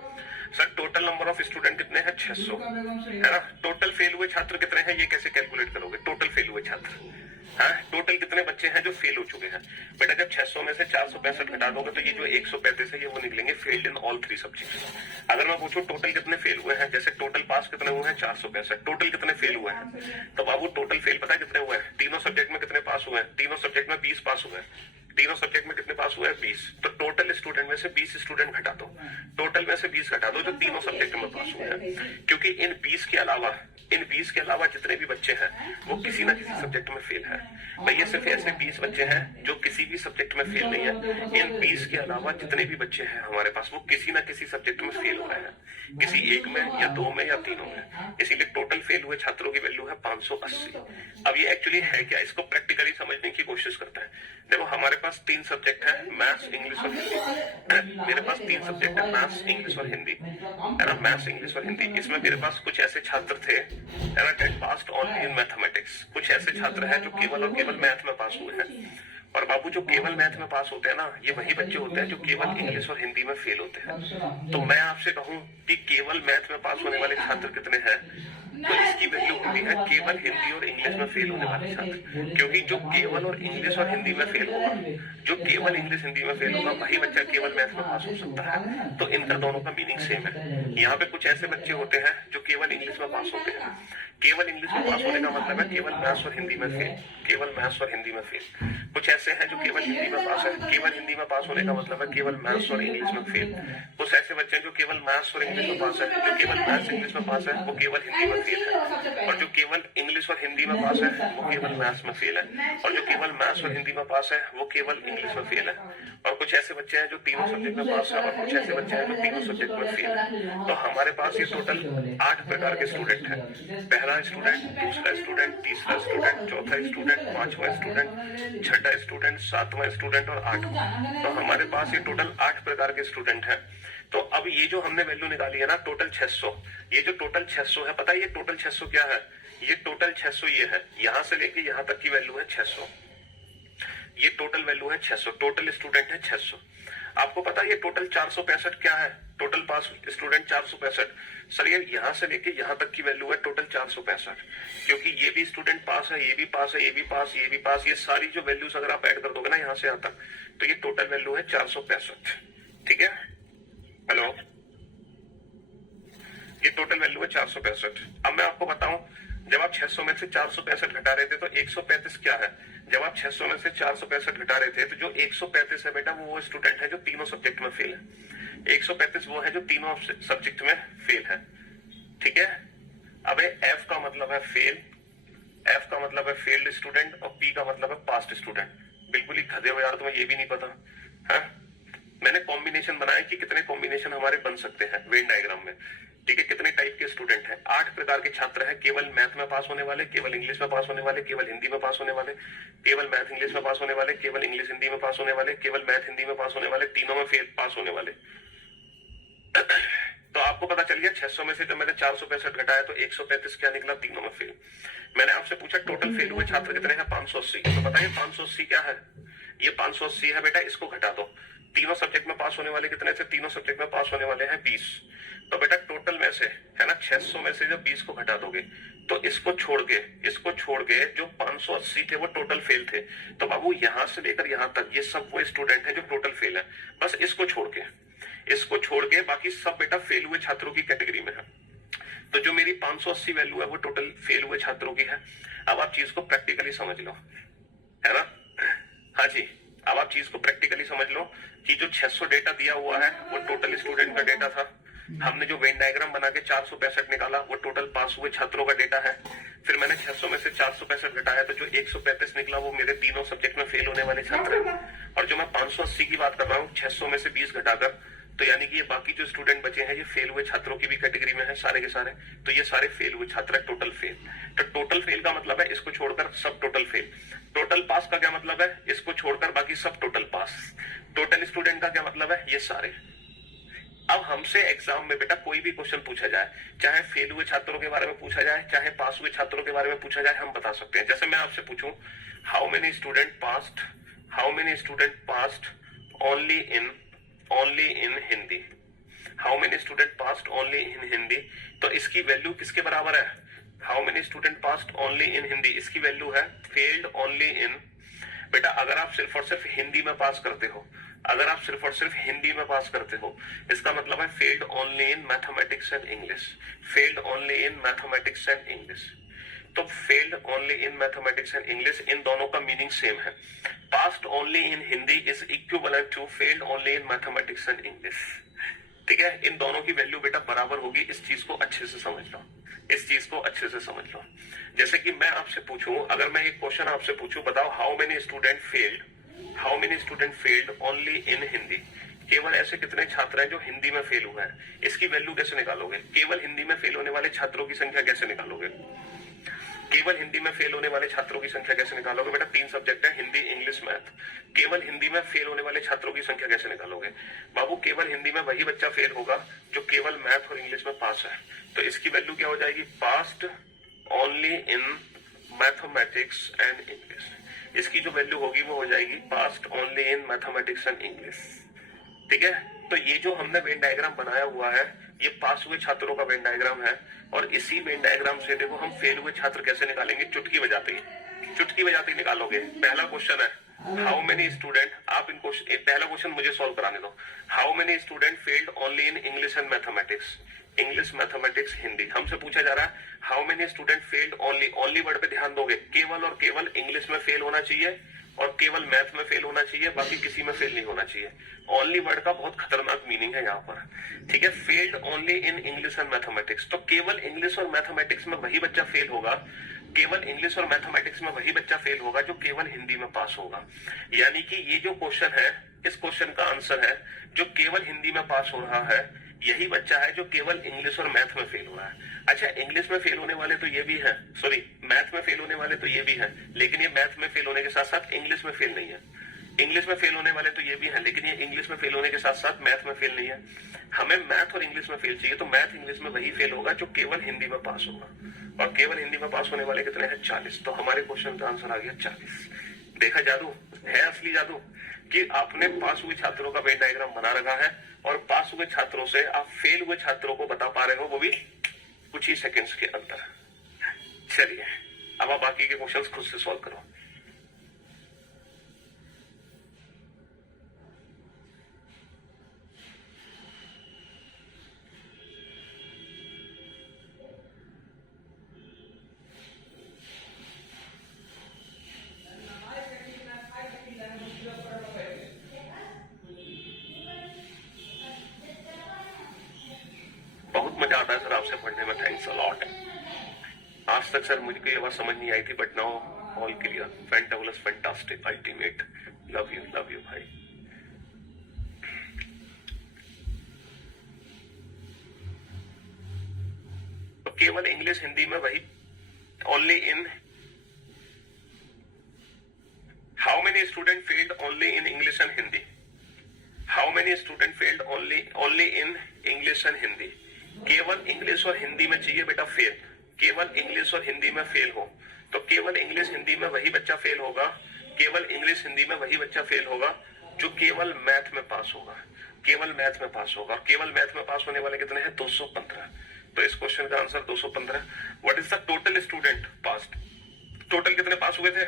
Sir total number of student कितने हैं 600, है ना, टोटल फेल हुए छात्र कितने हैं ये कैसे कैलकुलेट करोगे, टोटल फेल हुए छात्र, हाँ टोटल कितने बच्चे हैं जो फेल हो चुके हैं। बेटा जब 600 में से 465 घटा दोगे तो ये जो 135 है ये वो निकलेंगे फेल्ड इन ऑल 3 सब्जेक्ट्स। अगर मैं पूछूं टोटल कितने फेल हुए हैं, जैसे टोटल पास कितने हुए हैं 465, टोटल कितने फेल हुए हैं, तो बाबू टोटल फेल पता है कितने हुए हैं, तीनों सब्जेक्ट में कितने पास हुए हैं, तीनों सब्जेक्ट में 20 पास हुए हैं, तीनों सब्जेक्ट में कितने पास हुए हैं 20, तो टोटल स्टूडेंट में से 20 स्टूडेंट घटा दो, टोटल में से 20 घटा दो जो तीनों सब्जेक्ट में पास हुए हैं। क्योंकि इन 20 के अलावा जितने भी बच्चे हैं वो किसी ना किसी सब्जेक्ट में फेल है। भाई ये सिर्फ ऐसे 20 बच्चे हैं जो किसी भी सब्जेक्ट में फेल नहीं है, इन 20 के अलावा जितने भी बच्चे हैं हमारे पास वो किसी ना किसी सब्जेक्ट में फेल हो रहे हैं, किसी एक में या 2 में या 3 में। इसीलिए टोटल फेल हुए छात्रों की वैल्यू है 580। अब ये एक्चुअली है क्या, इसको प्रैक्टिकली समझने की कोशिश करते हैं। देखो हमारे पास 3 सब्जेक्ट है, मैथ्स इंग्लिश और हिंदी। मेरे पास 3 सब्जेक्ट है, मैथ्स इंग्लिश और हिंदी, है ना, मैथ्स इंग्लिश और हिंदी। इसमें मेरे पास कुछ ऐसे छात्र थे, है ना, that passed only in mathematics, कुछ ऐसे छात्र हैं जो केवल और केवल मैथ में पास हुए हैं। और बाबू जो केवल मैथ में पास होते हैं ना, ये वही बच्चे होते हैं जो केवल इंग्लिश और हिंदी में फेल होते हैं। तो मैं आपसे कहूं कि केवल मैथ में पास होने वाले छात्र कितने हैं, तो इसकी वैल्यू होती है केवल हिंदी और इंग्लिश में फेल होने वाले छात्र। क्योंकि जो केवल और इंग्लिश और हिंदी में फेल होगा, जो केवल इंग्लिश हिंदी में फेल होगा वही बच्चा केवल मैथ में पास हो सकता है। तो इनका दोनों का मीनिंग सेम है। यहाँ पे कुछ ऐसे बच्चे होते हैं जो केवल इंग्लिश में पास होते हैं। केवल इंग्लिश में पास होने का मतलब है केवल मैथ्स और हिंदी में फेल, केवल मैथ्स और हिंदी में फेल। कुछ ऐसे हैं जो केवल हिंदी में पास है, केवल हिंदी में पास होने का मतलब है केवल मैथ्स और इंग्लिश में फेल। कुछ ऐसे बच्चे हैं जो केवल मैथ्स और इंग्लिश में पास है, जो केवल मैथ्स इंग्लिश में पास है वो केवल हिंदी में फेल है। और जो केवल इंग्लिश और हिंदी में पास है वो केवल मैथ्स में फेल है। और जो केवल मैथ्स और हिंदी में पास है वो केवल इंग्लिश में फेल है। और कुछ ऐसे बच्चे हैं जो तीनों सब्जेक्ट में पास है, और कुछ ऐसे बच्चे हैं जो तीनों सब्जेक्ट में फेल है। तो हमारे पास ये टोटल 8 प्रकार के स्टूडेंट हैं। पहला स्टूडेंट, दूसरा स्टूडेंट, तीसरा स्टूडेंट, चौथा स्टूडेंट, 5वां स्टूडेंट, 6वां स्टूडेंट, 7वां स्टूडेंट और 8वां। तो हमारे पास ये टोटल 8 प्रकार के स्टूडेंट हैं। तो अब ये जो हमने वैल्यू निकाली है ना टोटल 600, ये जो टोटल 600 है, पता है ये टोटल 600 क्या है, ये टोटल 600 ये है, यहां से लेके यहां तक की वैल्यू है 600। ये टोटल वैल्यू है 600, टोटल स्टूडेंट है 600। आपको पता है ये टोटल 465 क्या है, टोटल पास स्टूडेंट 465। सर ये यहां से लेके यहां तक की वैल्यू है टोटल 465, क्योंकि ये भी स्टूडेंट पास है, ये भी पास है, ये भी पास, ये भी पास, ये सारी जो वैल्यूज अगर आप ऐड कर दोगे ना यहां से यहां तक, तो ये टोटल वैल्यू है 465। ठीक है, हेलो, ये टोटल वैल्यू है 465। अब मैं आपको बताऊं, जब आप 600 में से 465 घटा रहे थे तो 135 क्या है। जब आप 600 में से 465 घटा रहे थे तो जो 135 है बेटा वो स्टूडेंट है जो तीनों सब्जेक्ट में फेल है। 135 वो है जो तीनों सब्जेक्ट में फेल है। ठीक है, अब एफ का मतलब है फेल, एफ का मतलब है फेल्ड स्टूडेंट और पी का मतलब है पास्ट स्टूडेंट। बिल्कुल ही गधे हो यार, तुम्हें ये भी नहीं पता है। मैंने कॉम्बिनेशन बनाया कि कितने कॉम्बिनेशन हमारे बन सकते हैं वेन डायग्राम में। ठीक है, कितने टाइप के स्टूडेंट हैं? 8 प्रकार के छात्र हैं, केवल मैथ में पास होने वाले, केवल इंग्लिश में पास होने वाले, केवल हिंदी में पास होने वाले, केवल मैथ इंग्लिश में पास होने वाले, केवल इंग्लिश हिंदी में पास होने वाले, केवल मैथ हिंदी में पास होने वाले, तीनों में फेल पास होने वाले। तो आपको पता चल गया 600 में से जब मैंने 465 घटाया तो 135 क्या निकला? तीनों में फेल। मैंने आपसे पूछा टोटल फेल हुए छात्र कितने हैं? 580। तो बताइए 580 क्या है? ये 580 है बेटा, इसको घटा दो। तीनों सब्जेक्ट में पास होने वाले कितने थे? तीनों सब्जेक्ट में पास होने वाले हैं 20। तो बेटा टोटल में से है ना 600 में से जब 20 को घटा दोगे तो इसको छोड़ के जो 580 थे वो टोटल फेल थे। तो बाबू यहां से लेकर यहां तक ये सब वो स्टूडेंट हैं जो टोटल फेल है। बस इसको छोड़ के बाकी सब बेटा फेल हुए छात्रों की कैटेगरी में है। तो जो मेरी 580 वैल्यू है वो टोटल फेल हुए छात्रों की है। अब आप चीज को प्रैक्टिकली समझ लो, है ना? हाँ जी, अब आप चीज को प्रैक्टिकली समझ लो कि जो 600 डेटा दिया हुआ है वो टोटल स्टूडेंट का डेटा था। हमने जो वेन डायग्राम बना के 465 निकाला वो टोटल पास हुए छात्रों का डेटा है। फिर मैंने 600 में से 465 घटाया तो जो 135 निकला वो मेरे तीनों सब्जेक्ट में फेल होने वाले छात्र हैं। और जो मैं 580 की बात कर रहा हूँ 600 में से 20 घटाकर, तो यानी कि ये बाकी जो स्टूडेंट बचे हैं ये फेल हुए छात्रों की भी कैटेगरी में है सारे के सारे। तो ये सारे फेल हुए छात्र है, टोटल फेल। तो टोटल फेल का मतलब है इसको छोड़कर सब टोटल फेल। टोटल पास का क्या मतलब है? इसको छोड़कर बाकी सब टोटल पास। टोटल स्टूडेंट का क्या मतलब है? ये सारे। अब हमसे एग्जाम में बेटा कोई भी क्वेश्चन पूछा जाए, चाहे फेल हुए छात्रों के बारे में पूछा जाए, चाहे पास हुए छात्रों के बारे में पूछा जाए, हम बता सकते हैं। जैसे मैं आपसे पूछूं how many student passed only in Hindi, how many student passed only in Hindi, तो इसकी वैल्यू किसके बराबर है? How many student passed only in Hindi, इसकी वैल्यू है फेल्ड ओनली इन। बेटा अगर आप सिर्फ और सिर्फ हिंदी में पास करते हो, इसका मतलब है failed only in mathematics and English, तो failed only in mathematics and English, इन दोनों का मीनिंग सेम है। Passed only in Hindi is equivalent to failed only in mathematics and English. ठीक है, इन दोनों की वैल्यू बेटा बराबर होगी। इस चीज को अच्छे से समझ लो, जैसे कि मैं आपसे पूछूं, अगर मैं एक क्वेश्चन आपसे पूछूं, बताओ how many student failed only in Hindi, केवल ऐसे कितने छात्र हैं जो हिंदी में फेल हुए हैं? इसकी वैल्यू कैसे निकालोगे? केवल हिंदी में फेल होने वाले छात्रों की संख्या कैसे निकालोगे? बेटा 3 सब्जेक्ट है, हिंदी इंग्लिश मैथ। केवल हिंदी में फेल होने वाले छात्रों की संख्या कैसे निकालोगे? बाबू केवल हिंदी में वही बच्चा फेल होगा जो केवल मैथ और इंग्लिश में पास है। तो इसकी वैल्यू क्या हो जाएगी? Passed only in mathematics and English. इसकी जो वैल्यू होगी वो हो जाएगी passed only in mathematics and English. ठीक है, तो ये जो हमने वेन डायग्राम बनाया हुआ है ये पास हुए छात्रों का वेन डायग्राम है। और इसी वेन डायग्राम से देखो हम फेल हुए छात्र कैसे निकालेंगे, चुटकी बजाते ही निकालोगे। पहला क्वेश्चन है हाउ मेनी स्टूडेंट, आप इन क्वेश्चन, पहला क्वेश्चन मुझे सॉल्व कराने दो। How many student failed only in English and mathematics, English mathematics Hindi. हमसे पूछा जा रहा है how many student failed only word पे ध्यान दोगे, केवल और केवल इंग्लिश में फेल होना चाहिए और केवल मैथ में फेल होना चाहिए, बाकी किसी में फेल नहीं होना चाहिए। ओनली वर्ड का बहुत खतरनाक मीनिंग है यहाँ पर। ठीक है, failed only in English and mathematics, तो केवल इंग्लिश और मैथमेटिक्स में वही बच्चा फेल होगा, जो केवल हिंदी में पास होगा। यानी कि ये जो क्वेश्चन है, इस क्वेश्चन का आंसर है जो केवल हिंदी में पास हो रहा है यही बच्चा है जो केवल इंग्लिश और मैथ में फेल हुआ है। अच्छा, इंग्लिश में फेल होने वाले तो ये भी है, मैथ में फेल होने वाले तो ये भी है, लेकिन ये मैथ में फेल होने के साथ साथ इंग्लिश में फेल नहीं है। इंग्लिश में फेल होने वाले तो ये भी है, लेकिन ये इंग्लिश में फेल होने के साथ साथ मैथ में फेल नहीं है। हमें मैथ और इंग्लिश में फेल चाहिए, तो मैथ इंग्लिश में वही फेल होगा जो केवल हिंदी में पास होगा। और केवल हिंदी में पास होने वाले कितने हैं? 40। तो हमारे क्वेश्चन का आंसर आ गया 40। देखा जादू है, असली जादू, कि आपने पास हुए छात्रों का वेन डायग्राम बना रखा है और पास हुए छात्रों से आप फेल हुए छात्रों को बता पा रहे हो, वो भी कुछ ही सेकंड्स के अंदर। चलिए अब आप बाकी के क्वेश्चंस खुद से सॉल्व करो। बहुत मजा आता है सर आपसे पढ़ने में, थैंक्स अ लॉट। आज तक सर मुझे ये बात समझ नहीं आई थी, but now all clear. Fantabulous, fantastic, ultimate, love you भाई। तो केवल इंग्लिश हिंदी में वही, only in, how many student failed only in English and Hindi? How many student failed only in English and Hindi? केवल इंग्लिश और हिंदी में चाहिए बेटा फेल, केवल इंग्लिश और हिंदी में फेल हो, तो केवल इंग्लिश हिंदी में वही बच्चा फेल होगा, केवल इंग्लिश हिंदी में वही बच्चा फेल होगा जो केवल मैथ में पास होगा, केवल मैथ में पास होगा। और केवल मैथ में पास होने वाले कितने हैं? 215। तो इस क्वेश्चन का answer 215। What is the total student pass? Total कितने पास हुए थे?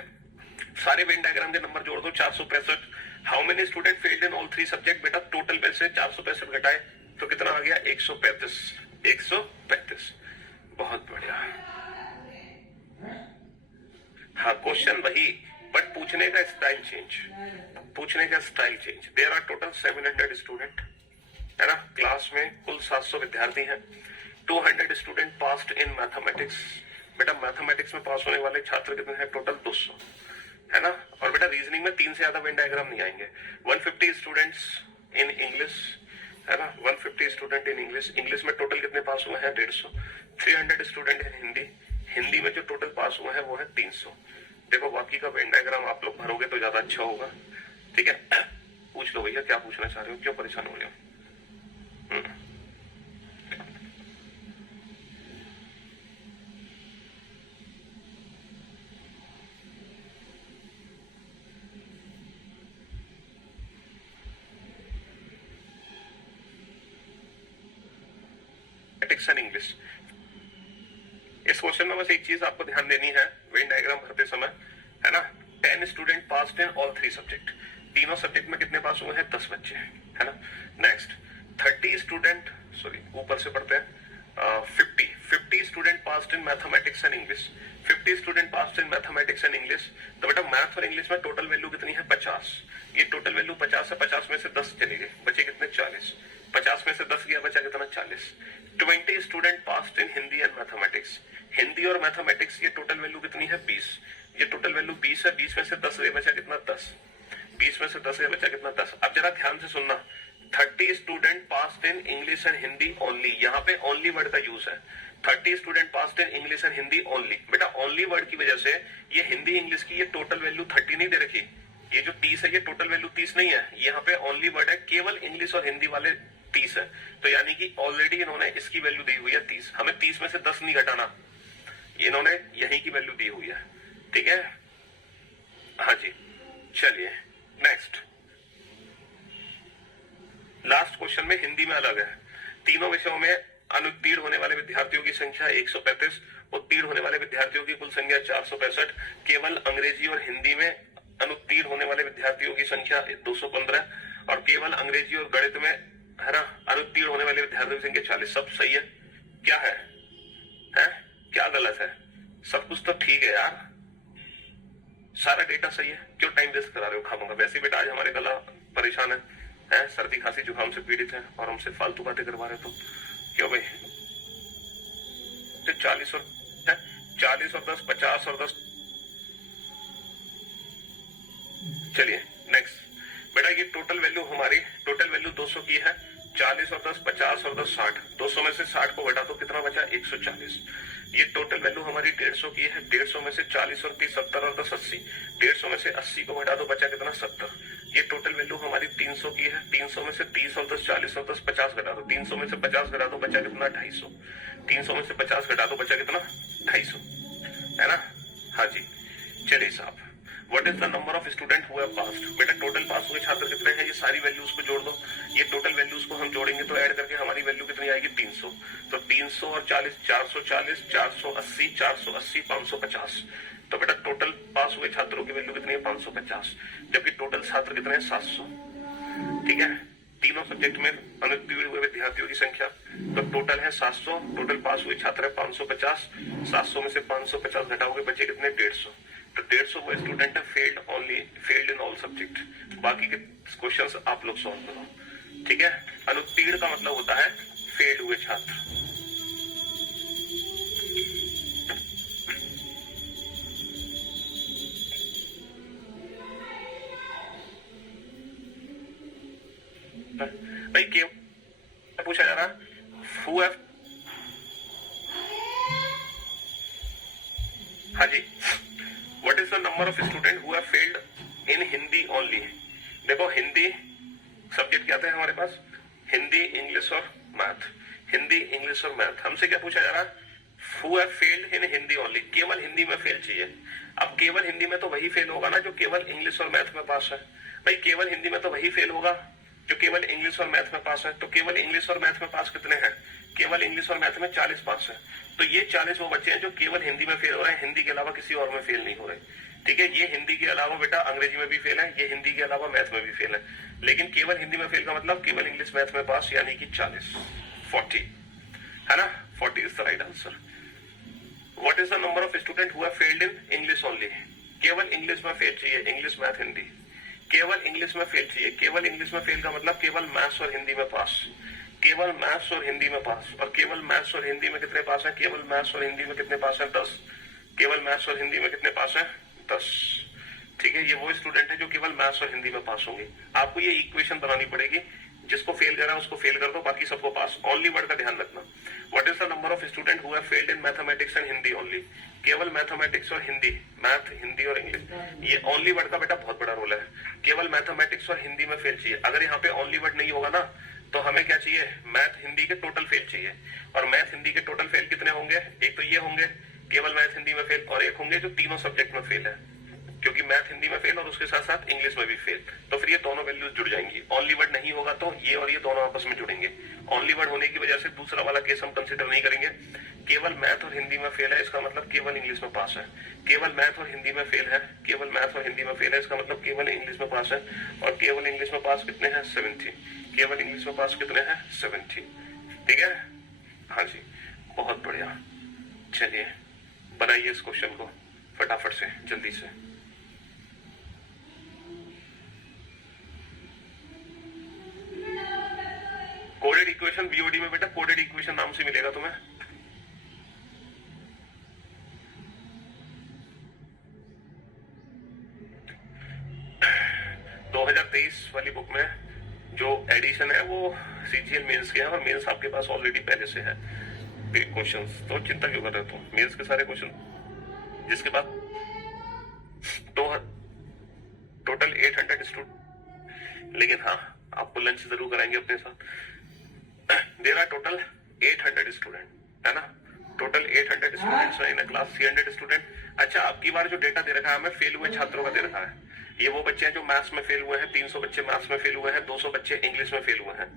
सारे वेन डायग्राम के नंबर जोड़ दो, 465। How many student failed in all 3 subject? बेटा टोटल में से 465 घटाए तो कितना आ गया? 135। 135, बहुत बढ़िया। हाँ, क्वेश्चन वही, बट पूछने का स्टाइल चेंज, पूछने का style change. There are total 700 student, है ना? क्लास में कुल 700 विद्यार्थी हैं। 200 स्टूडेंट पास्ड इन मैथमेटिक्स। बेटा मैथमेटिक्स में पास होने वाले छात्र कितने हैं? टोटल 200, है ना? और बेटा रीजनिंग में 3 से ज्यादा वेन डायग्राम नहीं आएंगे। 150 स्टूडेंट्स इन इंग्लिश, है ना? 150 स्टूडेंट इन इंग्लिश। इंग्लिश में टोटल कितने पास हुए हैं? 150। 300 स्टूडेंट इन हिंदी। हिंदी में जो टोटल पास हुए हैं वो है 300। देखो बाकी का वेन डायग्राम आप लोग भरोगे तो ज्यादा अच्छा होगा, ठीक है? पूछ लो भैया क्या पूछना चाह रहे हो, क्यों परेशान हो रहे हो? And English. इस क्वेश्चन में बस एक चीज आपको ध्यान देनी है वेन डायग्राम भरते समय, है ना? 10 student passed in all 3 subject. तीनों सब्जेक्ट में कितने पास हुए हैं? 10 बच्चे, है ना? नेक्स्ट 30 स्टूडेंट, सॉरी ऊपर से पढ़ते हैं, 50 student passed in mathematics and English. 50 student passed in mathematics and English. तो बेटा मैथ और इंग्लिश में टोटल वैल्यू कितनी है? 50। ये टोटल वैल्यू 50 है, 50 में से 10 चले गए, बचे कितने? 40। 50 में से 10 गया, बचा कितना? 40। 20 student passed in Hindi and mathematics. Hindi और मैथमेटिक्स ये टोटल वैल्यू कितनी है? 20। ये टोटल वैल्यू 20 है, 20 में से 10 गए, बचा कितना? 10। 20 में से 10 गए, बचा कितना? 10। अब जरा ध्यान से सुनना, 30 student passed in English and Hindi only. यहाँ पे ओनली वर्ड का यूज है। 30 student passed in English and Hindi only. बेटा ओनली वर्ड की वजह से ये हिंदी इंग्लिश की ये टोटल वैल्यू 30 नहीं दे रखी। ये जो 30 है ये टोटल वैल्यू 30 नहीं है, यहाँ पे ओनली वर्ड है, केवल इंग्लिश और हिंदी वाले 30 है। तो यानी कि ऑलरेडी इन्होंने इसकी वैल्यू दी हुई है 30। हमें 30 में से 10 नहीं घटाना, इन्होंने यही की वैल्यू दी हुई है, ठीक है? हाँ जी, चलिए नेक्स्ट। लास्ट क्वेश्चन में हिंदी में अलग है। तीनों विषयों में अनुत्तीर्ण होने वाले विद्यार्थियों की संख्या 135, उत्तीर्ण होने वाले विद्यार्थियों की कुल संख्या 465। केवल अंग्रेजी और हिंदी में अनुत्तीर्ण होने वाले विद्यार्थियों की संख्या 215 और केवल अंग्रेजी और गणित में, है ना, अनुत्तीर्ण होने वाले विद्यार्थियों की संख्या 40। सब सही है? क्या है? क्या गलत है? सब कुछ तो ठीक है यार, सारा डेटा सही है, क्यों टाइम वेस्ट करा रहे हो खामोगा? वैसे बेटा आज हमारे गला परेशान है, सर्दी खांसी जुकाम से पीड़ित है और हमसे फालतू बातें करवा रहे हो, तो क्यों भाई? तो 40 और 10, 50 और 10। चलिए नेक्स्ट। बेटा ये टोटल वैल्यू हमारी, टोटल वैल्यू 200 की है। 40 और 10 50 और 10 60। 200 में से 60 को घटा तो कितना बचा? 140। ये टोटल वैल्यू हमारी 150 की है। 150 में से 40 और 30 70 और 10 80। 150 में से 80 को घटा तो बचा कितना? 70। ये टोटल वैल्यू हमारी 300 की है। 300 में से 30 और 10 40 और 10 50 घटा दो। 300 में से 50 घटा दो बचा कितना? 250। 300 में से 50 घटा दो बचा कितना? 250, है ना? हाँ जी, चलिए साहब। What is the number of student who have passed? बेटा टोटल पास हुए छात्र कितने हैं? ये सारी वैल्यूज को जोड़ दो। ये टोटल वैल्यूज को हम जोड़ेंगे तो ऐड करके हमारी वैल्यू कितनी आएगी? 300। तो 300 और 40 440, 480, 480, 550। तो बेटा टोटल पास हुए छात्रों की वैल्यू कितनी है? 550। जबकि टोटल छात्र कितने हैं? 700, ठीक है? तीनों सब्जेक्ट में अनुत्तीर्ण हुए विद्यार्थियों की संख्या तो टोटल है 700। टोटल पास हुए छात्र है 550। 700 में से 550 घटाओगे बचे कितने? 150। तो 150 वो स्टूडेंट है फेल्ड इन ऑल सब्जेक्ट। बाकी के क्वेश्चंस आप लोग सॉल्व करो, ठीक है? अनुत्तीर्ण का मतलब होता है फेल्ड हुए छात्र। भाई केवल पूछा जा रहा हु हैव, हाँ जी, what is the number of student who have failed in Hindi only. देखो हिंदी सब्जेक्ट क्या था हमारे पास, हिंदी, इंग्लिश और मैथ, हिंदी, इंग्लिश और मैथ। हमसे क्या पूछा जा रहा है, who have failed in Hindi only, केवल हिंदी में फेल चाहिए। अब केवल हिंदी में तो वही फेल होगा ना जो केवल इंग्लिश और मैथ में पास है। भाई केवल हिंदी में तो वही फेल होगा जो केवल इंग्लिश और मैथ में पास है। तो केवल इंग्लिश और मैथ में पास कितने हैं, केवल इंग्लिश और मैथ में 40 पास है। तो ये 40 वो बच्चे हैं जो केवल हिंदी में फेल हो रहे हैं, हिंदी के अलावा किसी और में फेल नहीं हो रहे। ठीक है, ये हिंदी के अलावा बेटा अंग्रेजी में भी फेल है, ये हिंदी के अलावा मैथ में भी फेल है, लेकिन केवल हिंदी में फेल का मतलब केवल इंग्लिश मैथ में पास, यानी कि 40, 40 है ना, 40 is the right answer. What is the number of student who have failed in English only, केवल इंग्लिश में फेल चाहिए, इंग्लिश मैथ हिंदी, केवल इंग्लिश में फेल चाहिए। केवल इंग्लिश में फेल का मतलब केवल मैथ्स और हिंदी में पास, केवल मैथ्स और हिंदी में पास। और केवल मैथ्स और हिंदी में कितने पास है, केवल मैथ्स और हिंदी में कितने पास है, 10। केवल मैथ्स और हिंदी में कितने पास है, 10। ठीक है, ये वो स्टूडेंट है जो केवल मैथ्स और हिंदी में पास होंगे। आपको ये इक्वेशन बनानी पड़ेगी, जिसको फेल करा उसको फेल कर दो, बाकी सबको पास। ओनली वर्ड का ध्यान रखना। What is the number of student who have failed in mathematics and Hindi only, केवल मैथमेटिक्स और हिंदी, मैथ, हिंदी और इंग्लिश। ये ओनली वर्ड का बेटा बहुत बड़ा रोल है, केवल मैथमेटिक्स और हिंदी में फेल चाहिए। अगर यहाँ पे ओनली वर्ड नहीं होगा ना तो हमें क्या चाहिए, मैथ हिंदी के टोटल फेल चाहिए। और मैथ हिंदी के टोटल फेल कितने होंगे, एक तो ये होंगे केवल मैथ हिंदी में फेल, और एक होंगे जो तीनों सब्जेक्ट में फेल है, क्योंकि मैथ हिंदी में फेल और उसके साथ साथ इंग्लिश में भी फेल। तो फिर ये दोनों वैल्यूज जुड़ जाएंगी। ओनली वर्ड नहीं होगा तो ये और ये दोनों आपस में जुड़ेंगे। ओनली वर्ड होने की वजह से दूसरा वाला केस हम कंसिडर नहीं करेंगे। केवल मैथ और हिंदी में फेल है, इसका मतलब केवल इंग्लिश में पास है। केवल मैथ और हिंदी में फेल है, केवल मैथ और हिंदी में फेल है, इसका मतलब केवल इंग्लिश में पास है। और केवल इंग्लिश में पास कितने हैं, 70। केवल इंग्लिश में पास कितने हैं, 70। ठीक है, हाँ जी, बहुत बढ़िया। चलिए बनाइए इस क्वेश्चन को फटाफट से, जल्दी से। कोडेड इक्वेशन बीओडी में बेटा कोडेड इक्वेशन नाम से मिलेगा तुम्हें। वाली बुक में जो एडिशन है वो सीजीएल मेंस के हैं, और मेंस आपके पास ऑलरेडी पहले से है क्वेश्चंस, तो चिंता क्यों कर रहे हो तुम। मेंस के सारे क्वेश्चन जिसके बाद तो टोटल 800 स्टूडेंट, लेकिन हाँ आपको लंच जरूर कराएंगे अपने साथ। देयर आर टोटल 800 स्टूडेंट है ना, total 800 students in a class 300 student. अच्छा, आपकी बार जो डेटा दे रखा है हमें फेल हुए छात्रों का दे रखा है। ये वो बच्चे हैं जो मैथ्स में फेल हुए हैं, 300 बच्चे मैथ्स में फेल हुए हैं, 200 बच्चे इंग्लिश में फेल हुए हैं।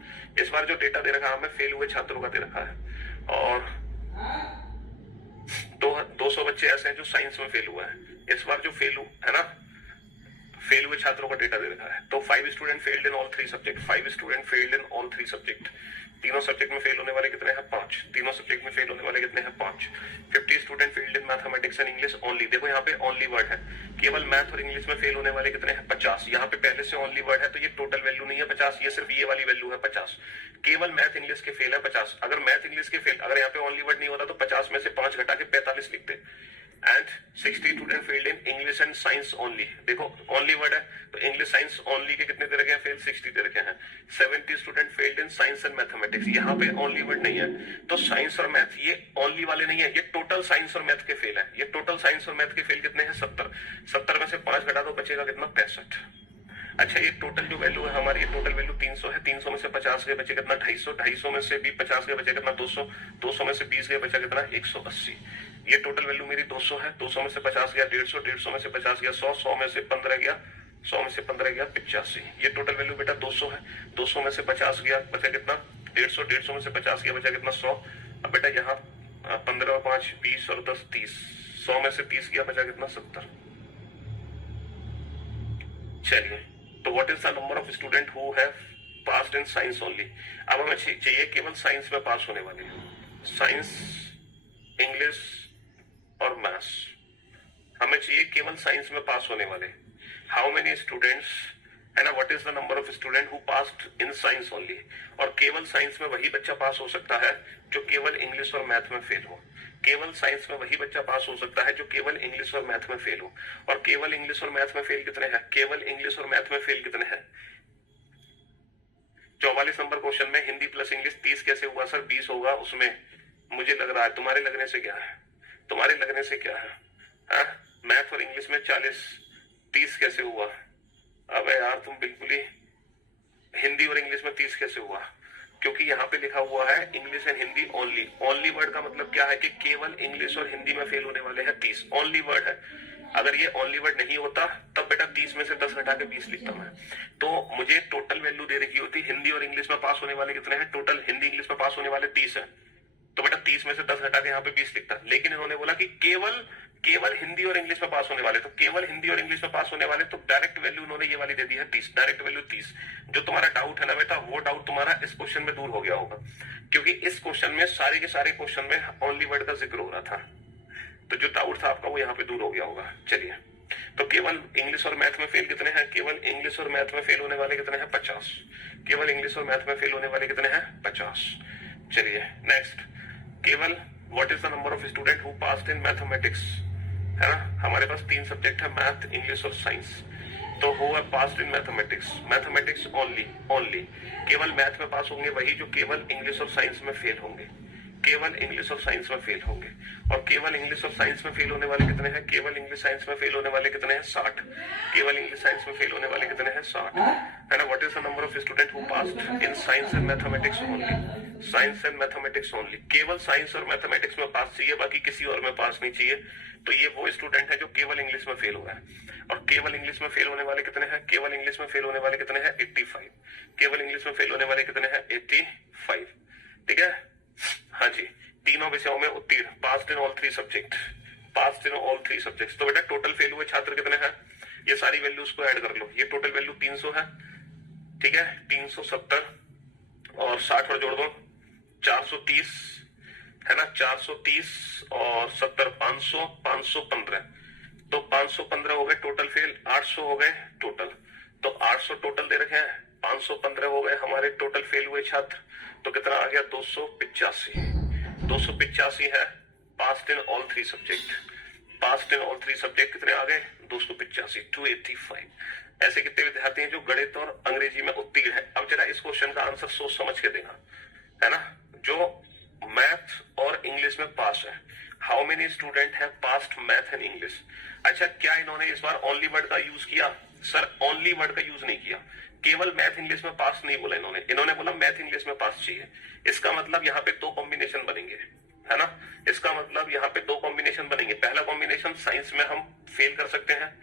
इस बार जो डेटा दे रखा है हमें फेल हुए छात्रों का दे रखा है, और 200 बच्चे ऐसे हैं जो साइंस में फेल हुए हैं। इस बार जो फेल है ना, फेल हुए छात्रों का डेटा दे रखा है। तो 5 student failed in all 3 subject, 5 student failed in all 3 subject. तीनों सब्जेक्ट में फेल होने वाले कितने हैं, 5। तीनों सब्जेक्ट में फेल होने वाले कितने हैं, 5। 50 student failed in mathematics and English only. देखो यहाँ पे ओनली वर्ड है, केवल मैथ और इंग्लिश में फेल होने वाले कितने हैं, 50। यहाँ पे पहले से ओनली वर्ड है तो ये टोटल वैल्यू नहीं है 50, ये सिर्फ ये वाली वैल्यू है 50। केवल मैथ इंग्लिश के फेल है 50। अगर मैथ इंग्लिश के फेल, अगर यहाँ पे ओनली वर्ड नहीं होता तो 50 में से 5 घटा के 45 लिखते। And 60 student failed in English and science only. देखो ओनली वर्ड है तो इंग्लिश साइंस ओनली के कितने दे रखे हैं, फेल 60 दे रखे हैं। 70 student failed in science and mathematics. यहाँ पे ओनली वर्ड नहीं है तो साइंस और मैथ ये ओनली वाले नहीं है, ये टोटल साइंस और मैथ के फेल है। ये टोटल साइंस और मैथ के फेल कितने हैं, 70। 70 में से 5 घटा दो, बचेगा कितना, 65। अच्छा, ये टोटल जो वैल्यू है हमारी, ये टोटल वैल्यू 300 है। 300 में से 50 गए बचे कितना, 250। 250 में से भी 50 गए बचे कितना, 200। 200 में से 20 गए बचा कितना, 180। ये टोटल वैल्यू मेरी 200 है। 200 में से 50 गया 150, 150 में से 50 गया 100, 100 में से 15 गया 100 में से 15 गया 85। ये टोटल वैल्यू बेटा 200 है। 200 में से 50 गया बचा कितना, 150। 150 में से 50 गया बचा कितना, 100। अब बेटा यहाँ 15 और 5 20 और 10 30। 100 में से 30 गया बचा कितना, 70। चलिए, तो what is the number of student who have passed in science only. अब हमें चाहिए केवल साइंस में पास होने वाले, साइंस, इंग्लिश और मैथ्स। हमें चाहिए केवल साइंस में पास होने वाले। हाउ मेनी स्टूडेंट्स है ना, what is the number of student who passed in science only. और केवल साइंस में वही बच्चा पास हो सकता है जो केवल इंग्लिश और मैथ में फेल हो। केवल साइंस में वही बच्चा पास हो सकता है जो केवल इंग्लिश और मैथ में फेल हो। और केवल इंग्लिश और मैथ में फेल कितने हैं, केवल इंग्लिश और मैथ में फेल कितने हैं, 44 नंबर क्वेश्चन में हिंदी प्लस इंग्लिश 30 कैसे हुआ सर? 20 होगा उसमें, मुझे लग रहा है। तुम्हारे लगने से क्या है? तुम्हारे लगने से क्या है? हाँ? मैथ और इंग्लिश में 40, 30 कैसे हुआ? अबे यार तुम बिल्कुल ही, हिंदी और इंग्लिश में 30 कैसे हुआ? क्योंकि यहाँ पे लिखा हुआ है English and Hindi only. Only word का मतलब क्या है कि केवल इंग्लिश और हिंदी में फेल होने वाले हैं 30। ओनली वर्ड है। अगर ये ओनली वर्ड नहीं होता तब बेटा 30 में से 10 घटा के 20 लिखता मैं। तो मुझे टोटल वैल्यू दे रखी होती, हिंदी और इंग्लिश में पास होने वाले कितने हैं? टोटल हिंदी इंग्लिश में पास होने वाले 30 है, तो बेटा 30 में से 10 घटा के यहाँ पे 20 लिखता। लेकिन इन्होंने बोला कि केवल हिंदी और इंग्लिश में पास होने वाले, तो केवल हिंदी और इंग्लिश में पास होने वाले, तो डायरेक्ट वैल्यू उन्होंने ये वाली दे दी है 30, डायरेक्ट वैल्यू 30। जो तुम्हारा डाउट है ना बेटा, वो डाउट तुम्हारा इस क्वेश्चन में दूर हो गया होगा, क्योंकि इस क्वेश्चन में सारे के सारे क्वेश्चन में ओनली वर्ड का जिक्र हो रहा था। तो जो डाउट था आपका वो यहाँ पे दूर हो गया होगा। चलिए, तो केवल इंग्लिश और मैथ में फेल कितने हैं? केवल इंग्लिश और मैथ में फेल होने वाले कितने हैं? 50। केवल इंग्लिश और मैथ में फेल होने वाले कितने हैं? 50। चलिए नेक्स्ट, केवल what is the number of student who passed in mathematics, है ना? हमारे पास 3 सब्जेक्ट है, मैथ, इंग्लिश और साइंस। तो who have passed in mathematics, mathematics only. केवल मैथ में पास होंगे वही जो केवल इंग्लिश और साइंस में फेल होंगे, केवल इंग्लिश और साइंस में फेल होंगे। और केवल इंग्लिश और साइंस में फेल होने वाले कितने हैं? केवल इंग्लिश साइंस में फेल होने वाले कितने हैं? 60। केवल इंग्लिश साइंस में फेल होने वाले कितने हैं? 60, है ना? What is the number of student who passed in science and mathematics only, science and mathematics only. केवल साइंस और मैथमेटिक्स में पास चाहिए, बाकी किसी और में पास नहीं चाहिए। तो ये वो स्टूडेंट है जो केवल इंग्लिश में फेल हुआ है। और केवल इंग्लिश में फेल होने वाले कितने हैं? केवल इंग्लिश में फेल होने वाले कितने हैं? 85। केवल इंग्लिश में फेल होने वाले कितने हैं? 85। ठीक है, हाँ जी। तीनों विषयों में उत्तीर्ण, passed in all 3 subject, passed in all 3 subjects. तो बेटा टोटल फेल हुए छात्र कितने हैं? ये सारी वैल्यूज को ऐड कर लो। ये टोटल वैल्यू 300 है, ठीक है, 370 और 60 और जोड़ दो 430, है ना? 430 और 70 500, 515। तो 515 हो गए टोटल फेल, 800 हो गए टोटल। तो 800 टोटल दे रखे हैं, 515 हो गए हमारे टोटल फेल हुए छात्र। तो कितना आ गया? 285। 285 है passed in all 3 subject. Passed in all 3 subject कितने आ गए? 285, 285। ऐसे कितने विद्यार्थी हैं जो गणित और अंग्रेजी में उत्तीर्ण है? अब जरा इस क्वेश्चन का आंसर सोच समझ के देना, है ना? जो मैथ और इंग्लिश में पास है, हाउ मेनी स्टूडेंट है पास्ड मैथ एंड इंग्लिश? अच्छा, क्या इन्होंने इस बार ओनली वर्ड का यूज किया? सर ओनली वर्ड का यूज नहीं किया, केवल मैथ इंग्लिश में पास नहीं बोला इन्होंने बोला मैथ इंग्लिश में पास चाहिए। इसका मतलब यहाँ पे 2 कॉम्बिनेशन बनेंगे, है ना? इसका मतलब यहाँ पे 2 कॉम्बिनेशन बनेंगे। पहला कॉम्बिनेशन साइंस में हम फेल कर सकते हैं,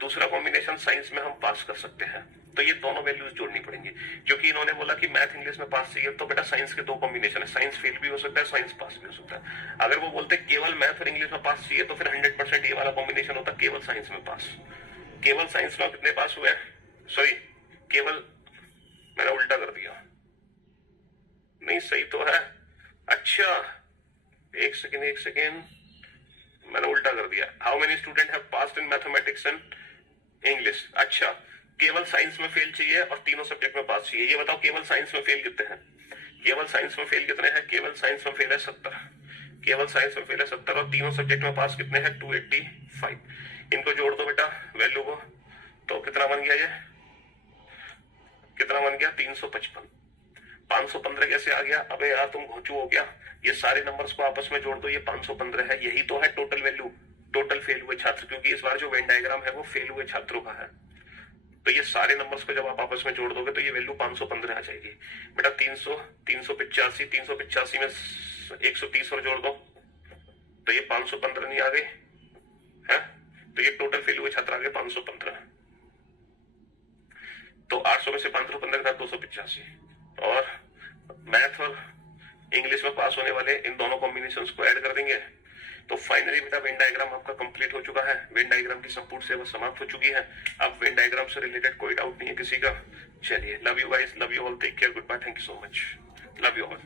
दूसरा कॉम्बिनेशन साइंस में हम पास कर सकते हैं। तो ये दोनों वैल्यूज जोड़नी पड़ेंगी, क्योंकि इन्होंने बोला कि मैथ इंग्लिश में पास चाहिए, तो बेटा साइंस के 2 कॉम्बिनेशन है, साइंस फेल भी हो सकता है, साइंस पास भी हो सकता है। अगर वो बोलते केवल मैथ और इंग्लिश में पास चाहिए, तो फिर 100% ये वाला कॉम्बिनेशन होता केवल साइंस में पास। केवल साइंस में कितने पास हुए? सॉरी, केवल, मैंने उल्टा कर दिया, नहीं सही तो है। अच्छा, एक सेकेंड, मैंने उल्टा कर दिया। How many student have passed in mathematics and English? अच्छा, केवल साइंस में फेल चाहिए और तीनों सब्जेक्ट में पास चाहिए। ये बताओ केवल साइंस में फेल कितने हैं? केवल साइंस में फेल कितने हैं? केवल साइंस में फेल है 70। केवल साइंस में फेल है 70 और तीनों सब्जेक्ट में पास कितने हैं? 285। इनको जोड़ दो बेटा वैल्यू को, तो कितना बन गया? ये कितना बन गया? 355। 515 कैसे आ गया? अबे यार तुम घोचू हो क्या? ये सारे नंबर्स को आपस में जोड़ दो, ये 515 है, यही तो है टोटल वैल्यू, टोटल फेल हुए छात्र। क्योंकि इस बार जो वेन डायग्राम है वो फेल हुए छात्रों का है। तो ये सारे नंबर्स को जब आप आपस में जोड़ दोगे तो ये वैल्यू 515 आ जाएगी बेटा। 300, 385, 385 में 130 और जोड़ दो तो ये 515 नहीं आ गई है? तो ये टोटल फेल हुए छात्र आ गए 515। तो 800 में से 515 था 285। और मैथ और इंग्लिश में पास होने वाले इन दोनों कॉम्बिनेशंस को ऐड कर देंगे तो फाइनली बेटा वेन डायग्राम आपका कंप्लीट हो चुका है। वेन डायग्राम की संपूर्ण सेवा समाप्त हो चुकी है। अब वेन डायग्राम से रिलेटेड कोई डाउट नहीं है किसी का। चलिए, love you guys, love you all, take care, good bye, thank you so much, love you all.